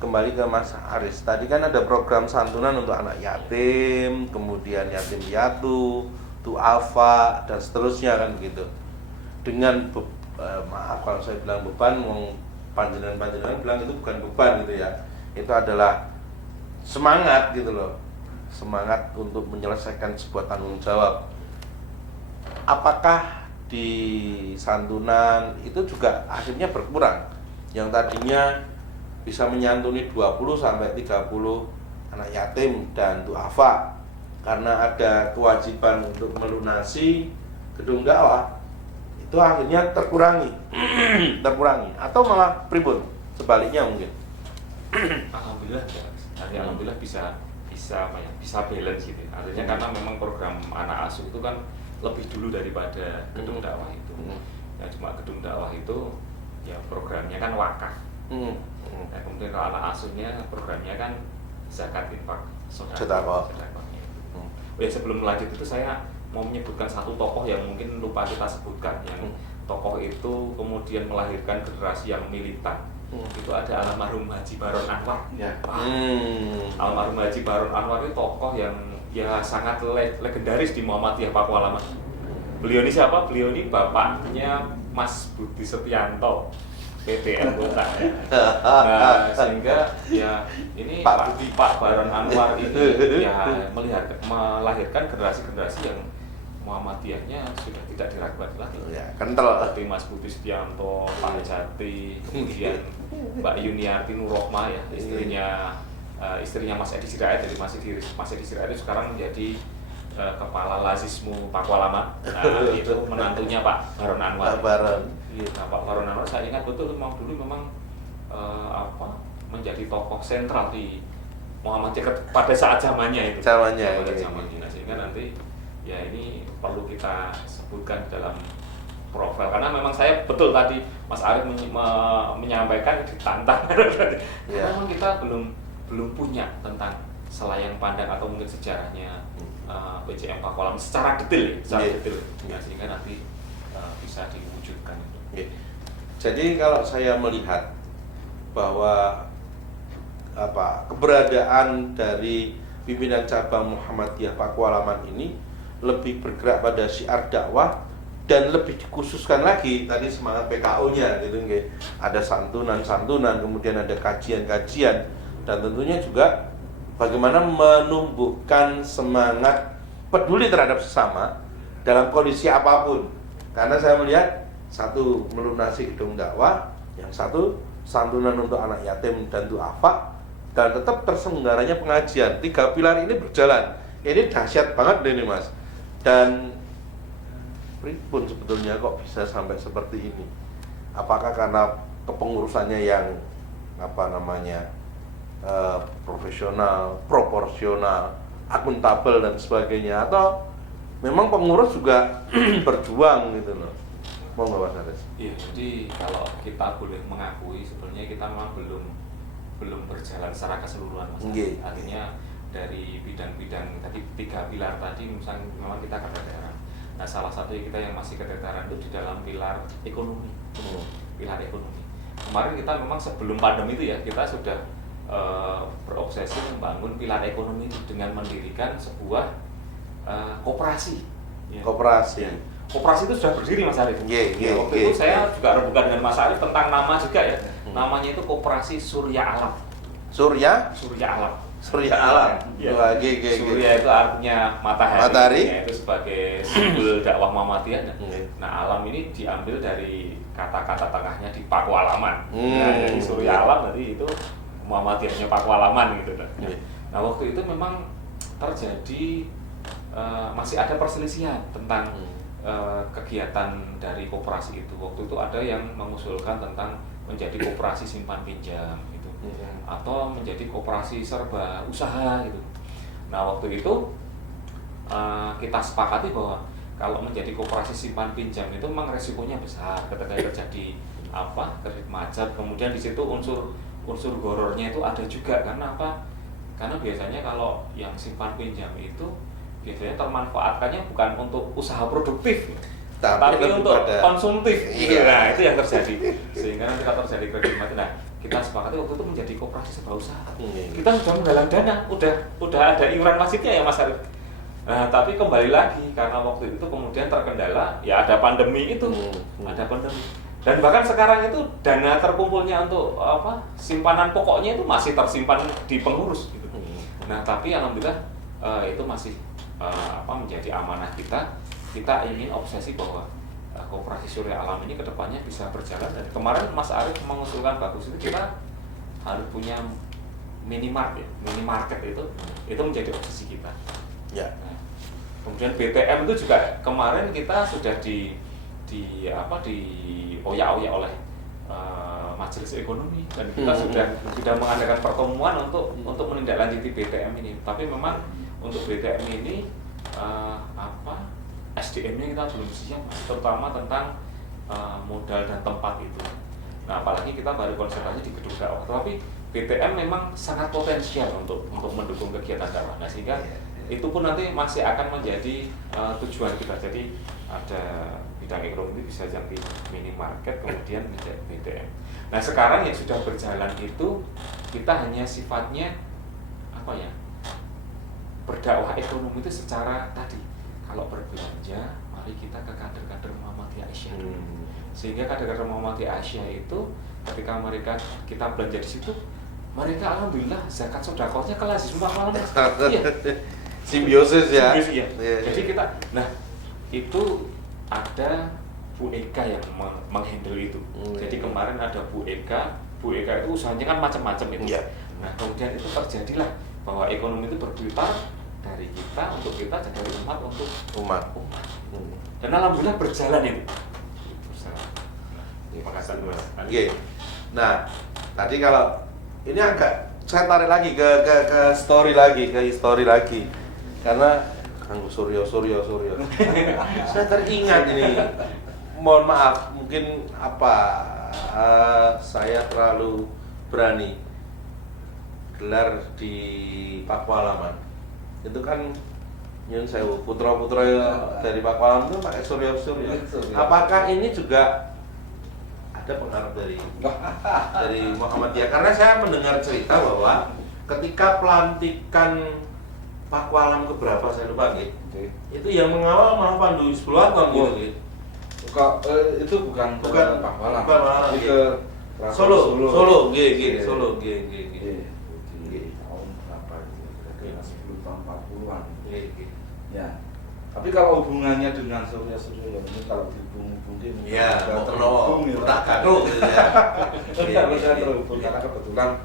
kembali ke Mas Aris. Tadi kan ada program santunan untuk anak yatim, kemudian yatim piatu, duafa dan seterusnya kan begitu. Dengan maaf kalau saya bilang beban, panjenengan bilang itu bukan beban gitu ya. Itu adalah semangat gitu loh. Semangat untuk menyelesaikan sebuah tanggung jawab. Apakah di santunan itu juga akhirnya berkurang? Yang tadinya bisa menyantuni 20 sampai 30 anak yatim dan duafa karena ada kewajiban untuk melunasi gedung dakwah, itu akhirnya terkurangi atau malah pribun sebaliknya mungkin. Alhamdulillah ya, alhamdulillah bisa balance gitu. Artinya karena memang program anak asuh itu kan lebih dulu daripada gedung dakwah itu. Ya cuma gedung dakwah itu ya programnya kan wakaf. Nah, kemudian kalau anak asuhnya programnya kan zakat infak sedekah. Ya sebelum lanjut itu saya mau menyebutkan satu tokoh yang mungkin lupa kita sebutkan, yang tokoh itu kemudian melahirkan generasi yang militan. Itu ada almarhum Haji Baron Anwar. Almarhum Haji Baron Anwar itu tokoh yang ya sangat legendaris di Muhammadiyah Pakualaman. Beliau ini siapa? Beliau ini bapaknya Mas Budi Setianto, PTN Kota. Nah, sehingga ya ini Pak Baron Anwar ini ya melahirkan generasi-generasi yang Muhammadiyahnya sudah tidak diragukan lagi. Ya, kental. Seperti Mas Budi Setianto, Pak Jati, kemudian Mbak Yuniarti Nurrohma ya, istrinya Mas Edi Sirait. Jadi Mas Edi Sirait itu sekarang menjadi kepala Lazismu Pakualaman. Nah, itu menantunya Pak Baron Anwar. Pak Baron. Nah, Pak Baron Anwar saya ingat betul memang dulu memang menjadi tokoh sentral di Muhammadiyah pada saat zamannya itu. Zamannya. Pada zamannya. Nah, sehingga nanti ya ini perlu kita sebutkan dalam profil karena memang saya betul tadi Mas Arief menyampaikan ditantang karena memang kita belum punya tentang selayang pandang atau mungkin sejarahnya PJM Pakualaman secara detail detail ya, sehingga nanti bisa diwujudkan itu. Jadi kalau saya melihat bahwa keberadaan dari pimpinan cabang Muhammadiyah Pakualaman ini lebih bergerak pada syiar dakwah dan lebih dikhususkan lagi tadi semangat PKO-nya gitu nggih. Ada santunan-santunan, kemudian ada kajian-kajian dan tentunya juga bagaimana menumbuhkan semangat peduli terhadap sesama dalam kondisi apapun. Karena saya melihat satu melunasi gedung dakwah, yang satu santunan untuk anak yatim dan duafa, dan tetap tersenggaranya pengajian. 3 pilar ini berjalan. Ini dahsyat banget ini Mas. Dan pripun sebetulnya kok bisa sampai seperti ini? Apakah karena kepengurusannya yang profesional, proporsional, akuntabel dan sebagainya, atau memang pengurus juga berjuang gitu loh? Mau nggak Mas Aris? Iya, jadi kalau kita boleh mengakui sebenarnya kita memang belum berjalan secara keseluruhan Mas. Artinya dari bidang-bidang tadi 3 pilar tadi misalnya memang kita keteteran. Nah, salah satu kita yang masih keteteran itu di dalam pilar ekonomi. Pilar ekonomi. Kemarin kita memang sebelum pandemi itu ya kita sudah berobsesi membangun pilar ekonomi dengan mendirikan sebuah koperasi. Ya. Koperasi. Ya. Koperasi itu sudah berdiri Mas Arief. Waktu itu saya juga rebukan dengan Mas Arief tentang nama juga ya. Namanya itu Koperasi Surya Alam. Surya Alam. Surya Alam. Ya. Surya itu artinya matahari. Ya, itu sebagai simbol dakwah Muhammadiyah. Nah, alam ini diambil dari kata-kata tengahnya di Pakualaman. Ya, jadi Surya Alam berarti itu Muhammadiyahnya Pakualaman gitu. Nah, waktu itu memang terjadi masih ada perselisihan tentang kegiatan dari koperasi itu. Waktu itu ada yang mengusulkan tentang menjadi koperasi simpan pinjam gitu, atau menjadi koperasi serba usaha gitu. Nah, waktu itu kita sepakati bahwa kalau menjadi koperasi simpan pinjam itu memang resikonya besar ketika terjadi kredit macet. Kemudian di situ unsur gorornya itu ada juga. Karena apa? Karena biasanya kalau yang simpan pinjam itu biasanya termanfaatkannya bukan untuk usaha produktif, tapi untuk konsumtif. Iya. Nah, itu yang terjadi. Sehingga nanti kalau terjadi kredit macet, nah kita sepakati waktu itu menjadi koperasi serba usaha. Kita sudah menggalang dana, udah ada iuran masjidnya ya Mas Arief. Nah, tapi kembali lagi karena waktu itu kemudian terkendala, ya ada pandemi itu, ada pandemi. Dan bahkan sekarang itu dana terkumpulnya untuk simpanan pokoknya itu masih tersimpan di pengurus gitu. Nah, tapi alhamdulillah itu masih menjadi amanah kita ingin obsesi bahwa koperasi Surya Alam ini kedepannya bisa berjalan. Dan kemarin Mas Arief mengusulkan bagus itu kita harus punya minimarket itu menjadi obsesi kita. Ya. Nah, kemudian BTM itu juga kemarin kita sudah di oyak-oyak oleh Majelis Ekonomi, dan kita sudah mengadakan pertemuan untuk menindaklanjuti BTM ini. Tapi memang untuk BTM ini SDM-nya kita belum siap, terutama tentang modal dan tempat itu. Nah, apalagi kita baru konsentrasi di gedung dakwah. Tapi BTM memang sangat potensial untuk mendukung kegiatan dakwah. Nah, sehingga itu pun nanti masih akan menjadi tujuan kita. Jadi ada bidang ekonomi bisa jadi minimarket, kemudian BTM. Nah, sekarang yang sudah berjalan itu kita hanya sifatnya berdakwah ekonomi itu secara tadi, kalau berbelanja mari kita ke kader-kader Muhammadiyah Aisyah dulu. Sehingga kader-kader Muhammadiyah Aisyah itu ketika kita belanja di situ, mereka alhamdulillah zakat sedekahnya ke Lazismu Pakualaman. Iya. Simbiosis ya. Iya. Jadi kita, nah itu ada Bu Eka yang menghandle itu. Jadi kemarin ada Bu Eka itu usahanya kan macam-macam itu. Nah, kemudian itu terjadilah bahwa ekonomi itu berputar dari kita untuk kita dan dari umat untuk umat. umat. Hmm. Dan alhamdulillah berjalan itu. Berjalan. Terima kasih Mas. Oke. Nah, tadi kalau ini agak saya tarik lagi ke story lagi, ke history lagi. Karena Kang Suryo. Saya teringat ini. Mohon maaf, mungkin saya terlalu berani gelar di Pakualaman. Itu kan nyun sewu putra-putra dari Pakualaman itu pakai Suryo. Apakah ini juga ada pengaruh dari Muhammadiyah? Karena saya mendengar cerita bahwa ketika pelantikan Pakualam keberapa saya lupa gitu. Itu yang mengawal malah Pandu Hizbul-Wathon gitu. Itu bukan Pakualam. Bukan, Itu ke Solo. Solo. Tahun berapa itu? Kira-kira 10 tahun 40-an. G. Ya. Tapi kalau hubungannya dengan Suryo ini kalau dihubung-hubungin Iya, mau terhubung terhubung, tak gaduh gitu ya. Iya, bisa terhubung karena kebetulan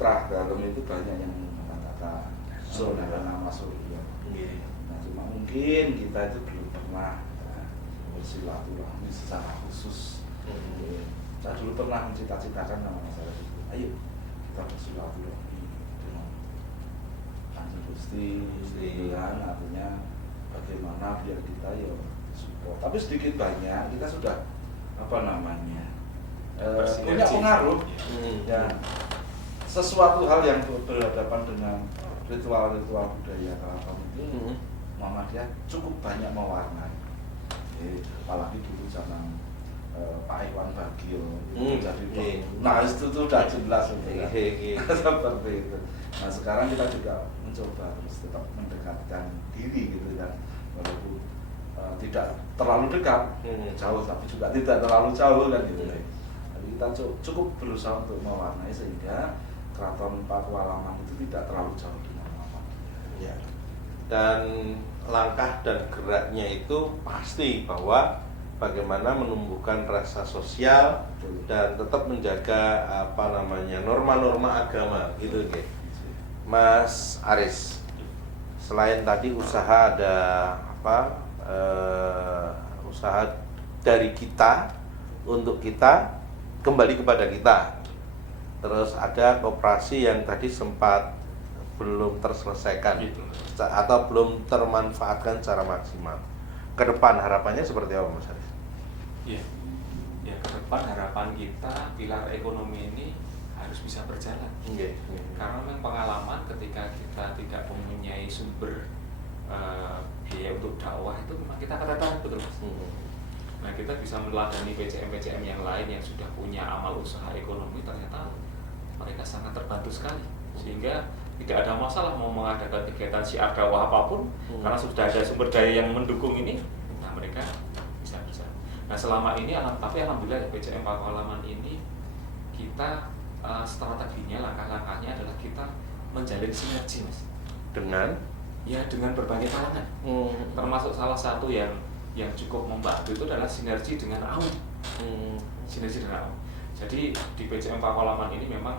Trah Dalam itu banyak yang mengatakan nama Suryo. Nah, cuma mungkin kita itu belum pernah bersilaturahmi secara khusus. Saya dulu pernah mencita-citakan nama saya itu, ayo kita bersilaturahmi dengan Kanjeng Gusti, kan artinya bagaimana biar kita ya support. Tapi sedikit banyak kita sudah punya pengaruh ya, sesuatu hal yang berhadapan dengan ritual-ritual budaya keraton itu Muhammadiyah cukup banyak mewarnai. Apalagi dulu zaman Pak Iwan Bagio itu jadi nah itu tuh udah jelas seperti itu. Nah sekarang kita juga mencoba terus tetap mendekatkan diri gitu kan, walaupun tidak terlalu dekat, jauh tapi juga tidak terlalu jauh kan gitu. Tapi kita cukup berusaha untuk mewarnai sehingga Keraton Pakualaman itu tidak terlalu jauh dengan Muhammadiyah. Ya. Dan langkah dan geraknya itu pasti bahwa bagaimana menumbuhkan rasa sosial dan tetap menjaga norma-norma agama gitu. Mas Aris, selain tadi usaha ada usaha dari kita untuk kita kembali kepada kita. Terus ada koperasi yang tadi sempat belum terselesaikan gitu, atau belum termanfaatkan secara maksimal. Ke depan harapannya seperti apa, Mas Aris? Ya ke depan harapan kita pilar ekonomi ini harus bisa berjalan. Karena memang pengalaman ketika kita tidak mempunyai sumber biaya untuk dakwah itu memang kita katakan betul Mas. Nah kita bisa meneladani PCM yang lain yang sudah punya amal usaha ekonomi, ternyata mereka sangat terbantu sekali, sehingga tidak ada masalah mau mengadakan kegiatan syiar dakwah apapun karena sudah ada sumber daya yang mendukung ini. Nah mereka bisa. Nah selama ini tapi alhamdulillah PCM Pakualaman ini kita strateginya, langkah-langkahnya adalah kita menjalin sinergi Mas dengan berbagai kalangan. Termasuk salah satu yang cukup membantu itu adalah sinergi dengan AUM. Sinergi dengan AUM. Jadi di PCM Pakualaman ini memang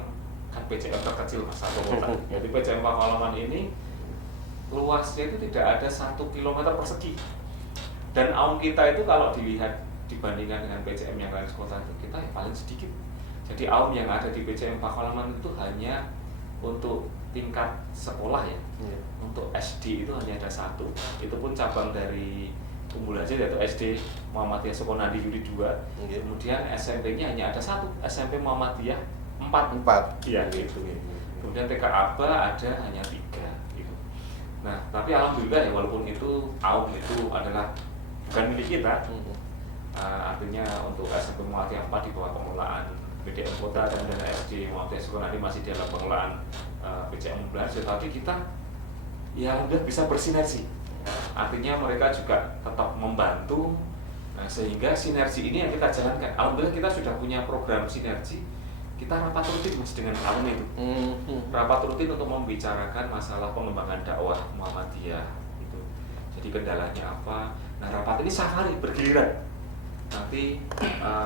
kan PCM terkecil Mas, satu kota. Jadi PCM Pakualaman ini luasnya itu tidak ada 1 kilometer persegi. Dan AUM kita itu kalau dilihat dibandingkan dengan PCM yang lain kota itu kita yang paling sedikit. Jadi AUM yang ada di PCM Pakualaman itu hanya untuk tingkat sekolah ya. Untuk SD itu hanya ada 1. Itu pun cabang dari Umbul aja yaitu SD Muhammadiyah Sukonadi Yudi 2. Kemudian SMP-nya hanya ada 1, SMP Muhammadiyah 4. Iya gitu. Kemudian TK Aba ada hanya 3 gitu. Nah, tapi alhamdulillah ya walaupun itu AUM itu adalah bukan milik kita. Artinya untuk SMP Muhammadiyah 4 di bawah pengelolaan BDM Kota, kemudian SD Muhammadiyah Sukonadi masih dalam pengelolaan PCM Belajar, tapi kita ya udah bisa bersinergi. Artinya mereka juga tetap membantu. Nah, sehingga sinergi ini yang kita jalankan. Alhamdulillah kita sudah punya program sinergi. Kita rapat rutin Mas dengan AUM itu. Rapat rutin untuk membicarakan masalah pengembangan dakwah Muhammadiyah itu. Jadi kendalanya apa? Nah, rapat ini sehari bergiliran. Nanti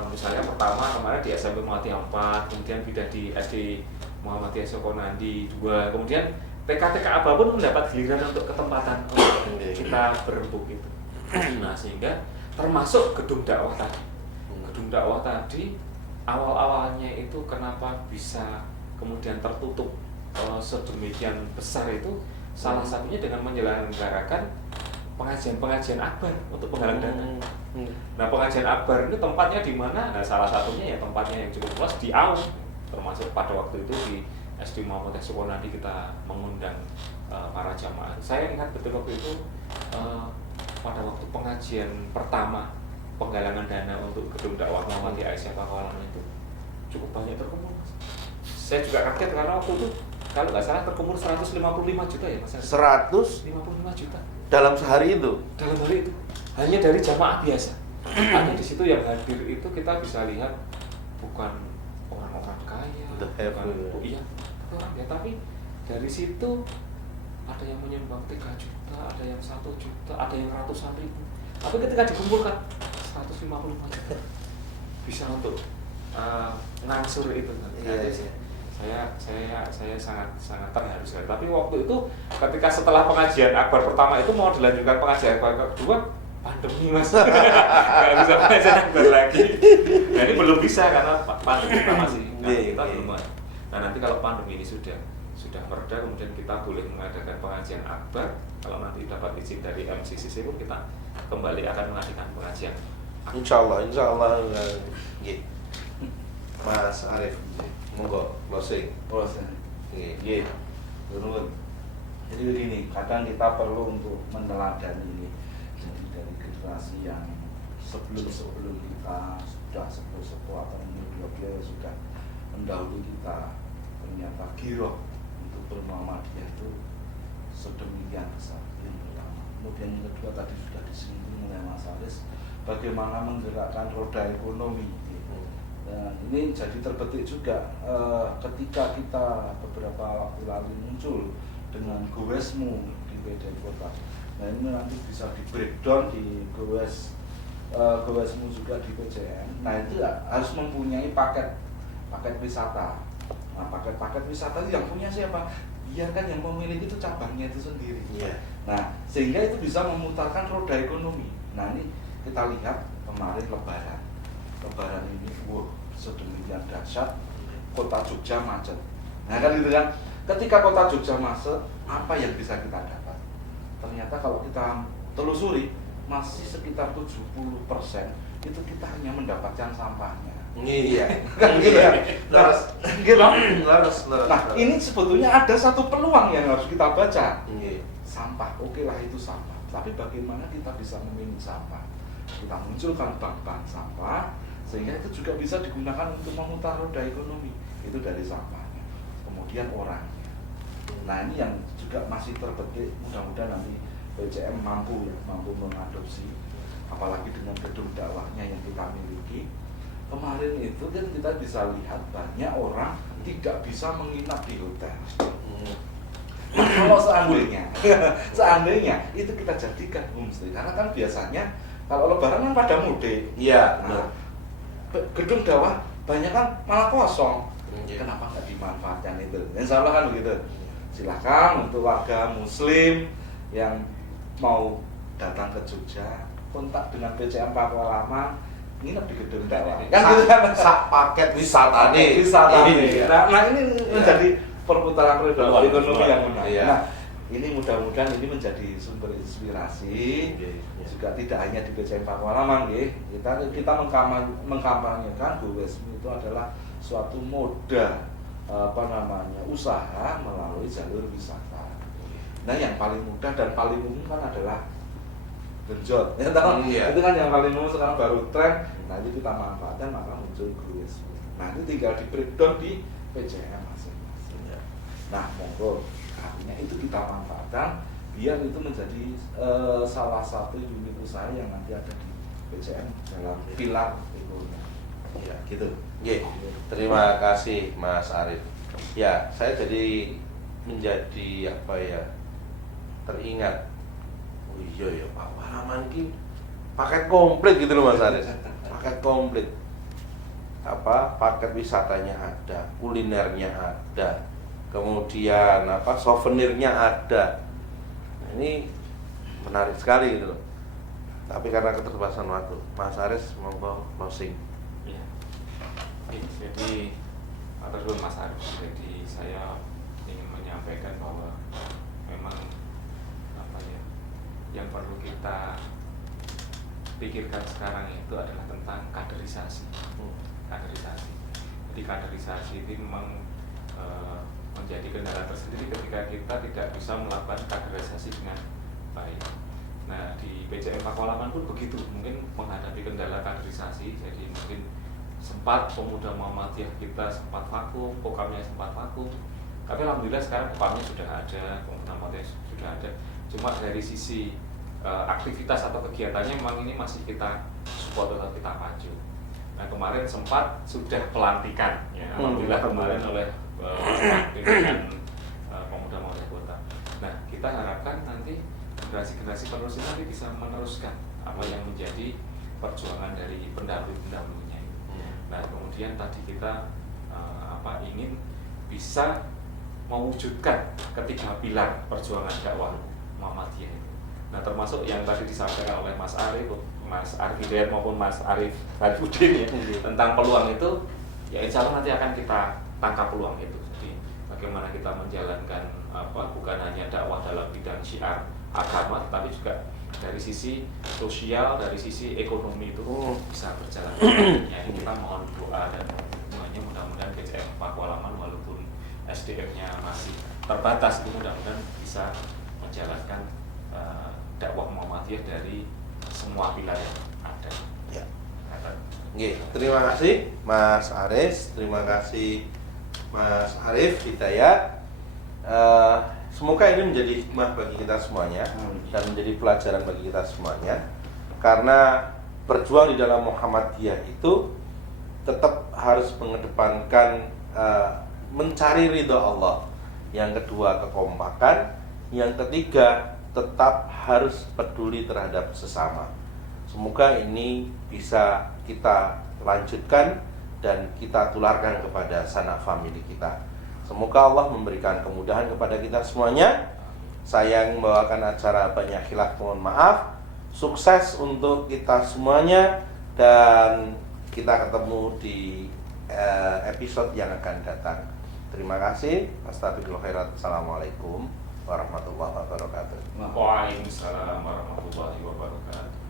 misalnya pertama kemarin di SMP Muhammadiyah 4, kemudian pindah di SD Muhammadiyah Sukonadi 2, kemudian TK-TK apapun mendapat giliran untuk ketempatan untuk kita berembuk itu. Nah, sehingga termasuk gedung dakwah tadi. Gedung dakwah tadi awal-awalnya itu kenapa bisa kemudian tertutup sedemikian besar itu salah satunya dengan menyelenggarakan pengajian-pengajian akbar untuk penggalang dana. Nah, pengajian akbar ini tempatnya di mana? Nah, salah satunya ya tempatnya yang cukup luas di Aum, termasuk pada waktu itu di SD Muhammad Sukonadi kita mengundang para jamaah. Saya ingat betul waktu itu pada waktu pengajian pertama penggalangan dana untuk gedung dakwah Muhammadiyah Aisyah Pakualaman itu cukup banyak terkumpul, Mas. Saya juga kaget karena waktu itu kalau nggak salah terkumpul 155 juta ya, Mas. 155 juta dalam sehari itu. Dalam hari itu hanya dari jamaah biasa. Hanya di situ yang hadir itu kita bisa lihat bukan orang-orang kaya, iya, orang ya, tapi dari situ ada yang menyumbang 3 juta, ada yang 1 juta, ada yang ratusan ribu. Tapi ketika dikumpulkan 155 juta bisa untuk ngangsur itu. Iya. Saya sangat terharu sekali. Tapi waktu itu ketika setelah pengajian akbar pertama itu mau dilanjutkan pengajian akbar kedua, pandemi, Mas. Nggak bisa pengajian akbar lagi. Nah, ini belum bisa karena pandemi kita masih kita belum. Nah, nanti kalau pandemi ini sudah mereda, kemudian kita boleh mengadakan pengajian akbar. Kalau nanti dapat izin dari MCCC pun kita kembali akan mengadakan pengajian. Insya Allah. Mas Arif, monggo closing. Nggih. Turun. Jadi begini, kadang kita perlu untuk meneladani ini. Jadi dari generasi yang sebelum kita sudah sepuh atau beliau sudah mendahului kita, ternyata giroh untuk bermuhammadiyah itu sedemikian besar. Yang pertama. Kemudian yang kedua tadi sudah disinggung oleh Mas Aris, bagaimana menggerakkan roda ekonomi. Dan ini jadi terbetik juga ketika kita beberapa waktu lalu muncul dengan Gowesmu di PD Kota. Nah, ini nanti bisa di breakdown di Gowesmu juga di PCM. Nah, itu harus mempunyai paket wisata. Nah, paket wisata itu yang punya siapa? Biarkan yang memiliki itu cabangnya itu sendiri. Yeah. Nah, sehingga itu bisa memutarkan roda ekonomi. Nah, ini kita lihat kemarin Lebaran ini, sedemikian dahsyat, kota Jogja macet. Nah, kan gitu kan, ketika kota Jogja macet, apa yang bisa kita dapat? Ternyata kalau kita telusuri, masih sekitar 70% itu kita hanya mendapatkan sampahnya. Iya. Kan gitu kan? Laras. Nah, ini sebetulnya ada satu peluang yang harus kita baca. Iya. Sampah, oke lah itu sampah. Tapi bagaimana kita bisa memilih sampah? Kita munculkan bank-bank sampah, sehingga itu juga bisa digunakan untuk memutar roda ekonomi. Itu dari sampahnya. Kemudian orangnya. Nah, ini yang juga masih terbetik. Mudah-mudahan nanti PCM mampu mengadopsi, apalagi dengan gedung dakwahnya yang kita miliki. Kemarin itu kan kita bisa lihat banyak orang tidak bisa menginap di hotel. Nah, kalau seandainya itu kita jadikan homestay, karena kan biasanya kalau Lebaran kan pada mudik. Iya. Nah, gedung dakwah banyak kan malah kosong. Iya. Kenapa nggak dimanfaatkan itu? Insya Allah kan begitu. Silakan untuk warga Muslim yang mau datang ke Jogja, kontak dengan PCM Pakualaman, nginep di gedung dakwah. Kan gitu kan? Paket wisata nih. Iya. Nah, ini menjadi perputaran roda ekonomi yang menarik. Iya. Nah, ini mudah-mudahan ini menjadi sumber inspirasi. Iya. Juga tidak hanya di PCM Pakualaman, kita mengkampanyekan Gowesmu itu adalah suatu moda usaha melalui jalur wisata. Nah, yang paling mudah dan paling umum kan adalah genjot. Ya, iya. Itu kan yang paling umum sekarang baru tren. Nah, itu kita manfaatkan, maka muncul Gowesmu. Nah, ini tinggal di breakdown di PCM masing-masing. Nah, monggo artinya itu kita manfaatkan biar itu menjadi salah satu unit usaha yang nanti ada di PCM dalam pilar ekonomi. Ya, gitu. Terima kasih Mas Arif. Ya, saya jadi menjadi teringat. Oh iya ya, Pak Waraman ki paket komplit gitu loh Mas Arif. Paket komplit. Paket wisatanya ada, kulinernya ada, kemudian souvenirnya ada. Nah, ini menarik sekali gitu loh. Tapi karena keterbatasan waktu, Mas Aris monggo closing. Ya. Jadi atas Mas Arif, jadi saya ingin menyampaikan bahwa memang yang perlu kita pikirkan sekarang itu adalah tentang kaderisasi. Kaderisasi. Jadi kaderisasi ini memang menjadi kendala tersendiri ketika kita tidak bisa melakukan kaderisasi dengan baik. Nah, di PCM Pakualaman pun begitu, mungkin menghadapi kendala kaderisasi, jadi mungkin sempat pemuda Muhammadiyah kita sempat vakum, pokamnya sempat vakum. Tapi alhamdulillah sekarang pokamnya sudah ada, pemuda Muhammadiyah sudah ada. Cuma dari sisi aktivitas atau kegiatannya memang ini masih kita support atau kita pacu. Nah, kemarin sempat sudah pelantikan, ya, alhamdulillah kemarin oleh pimpinan pemuda Muhammadiyah Kota. Nah, kita harapkan nanti generasi-generasi penerus nanti bisa meneruskan apa yang menjadi perjuangan dari pendahulu-pendahulunya. Nah, kemudian tadi kita ingin bisa mewujudkan ketiga pilar perjuangan dakwah Muhammadiyah itu. Nah, termasuk yang tadi disampaikan oleh Mas Arif Hidayat maupun Mas Arif Hadifuddin ya, tentang peluang itu, ya insya Allah nanti akan kita tangkap peluang itu. Jadi bagaimana kita menjalankan bukan hanya dakwah dalam bidang syiar agama, tapi juga dari sisi sosial, dari sisi ekonomi itu bisa berjalan. Ya, kita mohon doa dan semuanya, mudah-mudahan PCM Pakualaman walaupun SDM-nya masih terbatas, itu mudah-mudahan bisa menjalankan dakwah Muhammadiyah dari semua pilar yang ada. Ya. Terima kasih Mas Aris, terima kasih Mas Arif Hidayat. Semoga ini menjadi hikmah bagi kita semuanya dan menjadi pelajaran bagi kita semuanya, karena berjuang di dalam Muhammadiyah itu tetap harus mengedepankan mencari ridho Allah. Yang kedua, kekompakan. Yang ketiga, tetap harus peduli terhadap sesama. Semoga ini bisa kita lanjutkan dan kita tularkan kepada sanak famili kita. Semoga Allah memberikan kemudahan kepada kita semuanya. Saya yang membawakan acara banyak khilaf, mohon maaf. Sukses untuk kita semuanya, dan kita ketemu di episode yang akan datang. Terima kasih. Astagfirullah khairat. Assalamualaikum warahmatullahi wabarakatuh. Waalaikumsalam warahmatullahi wabarakatuh.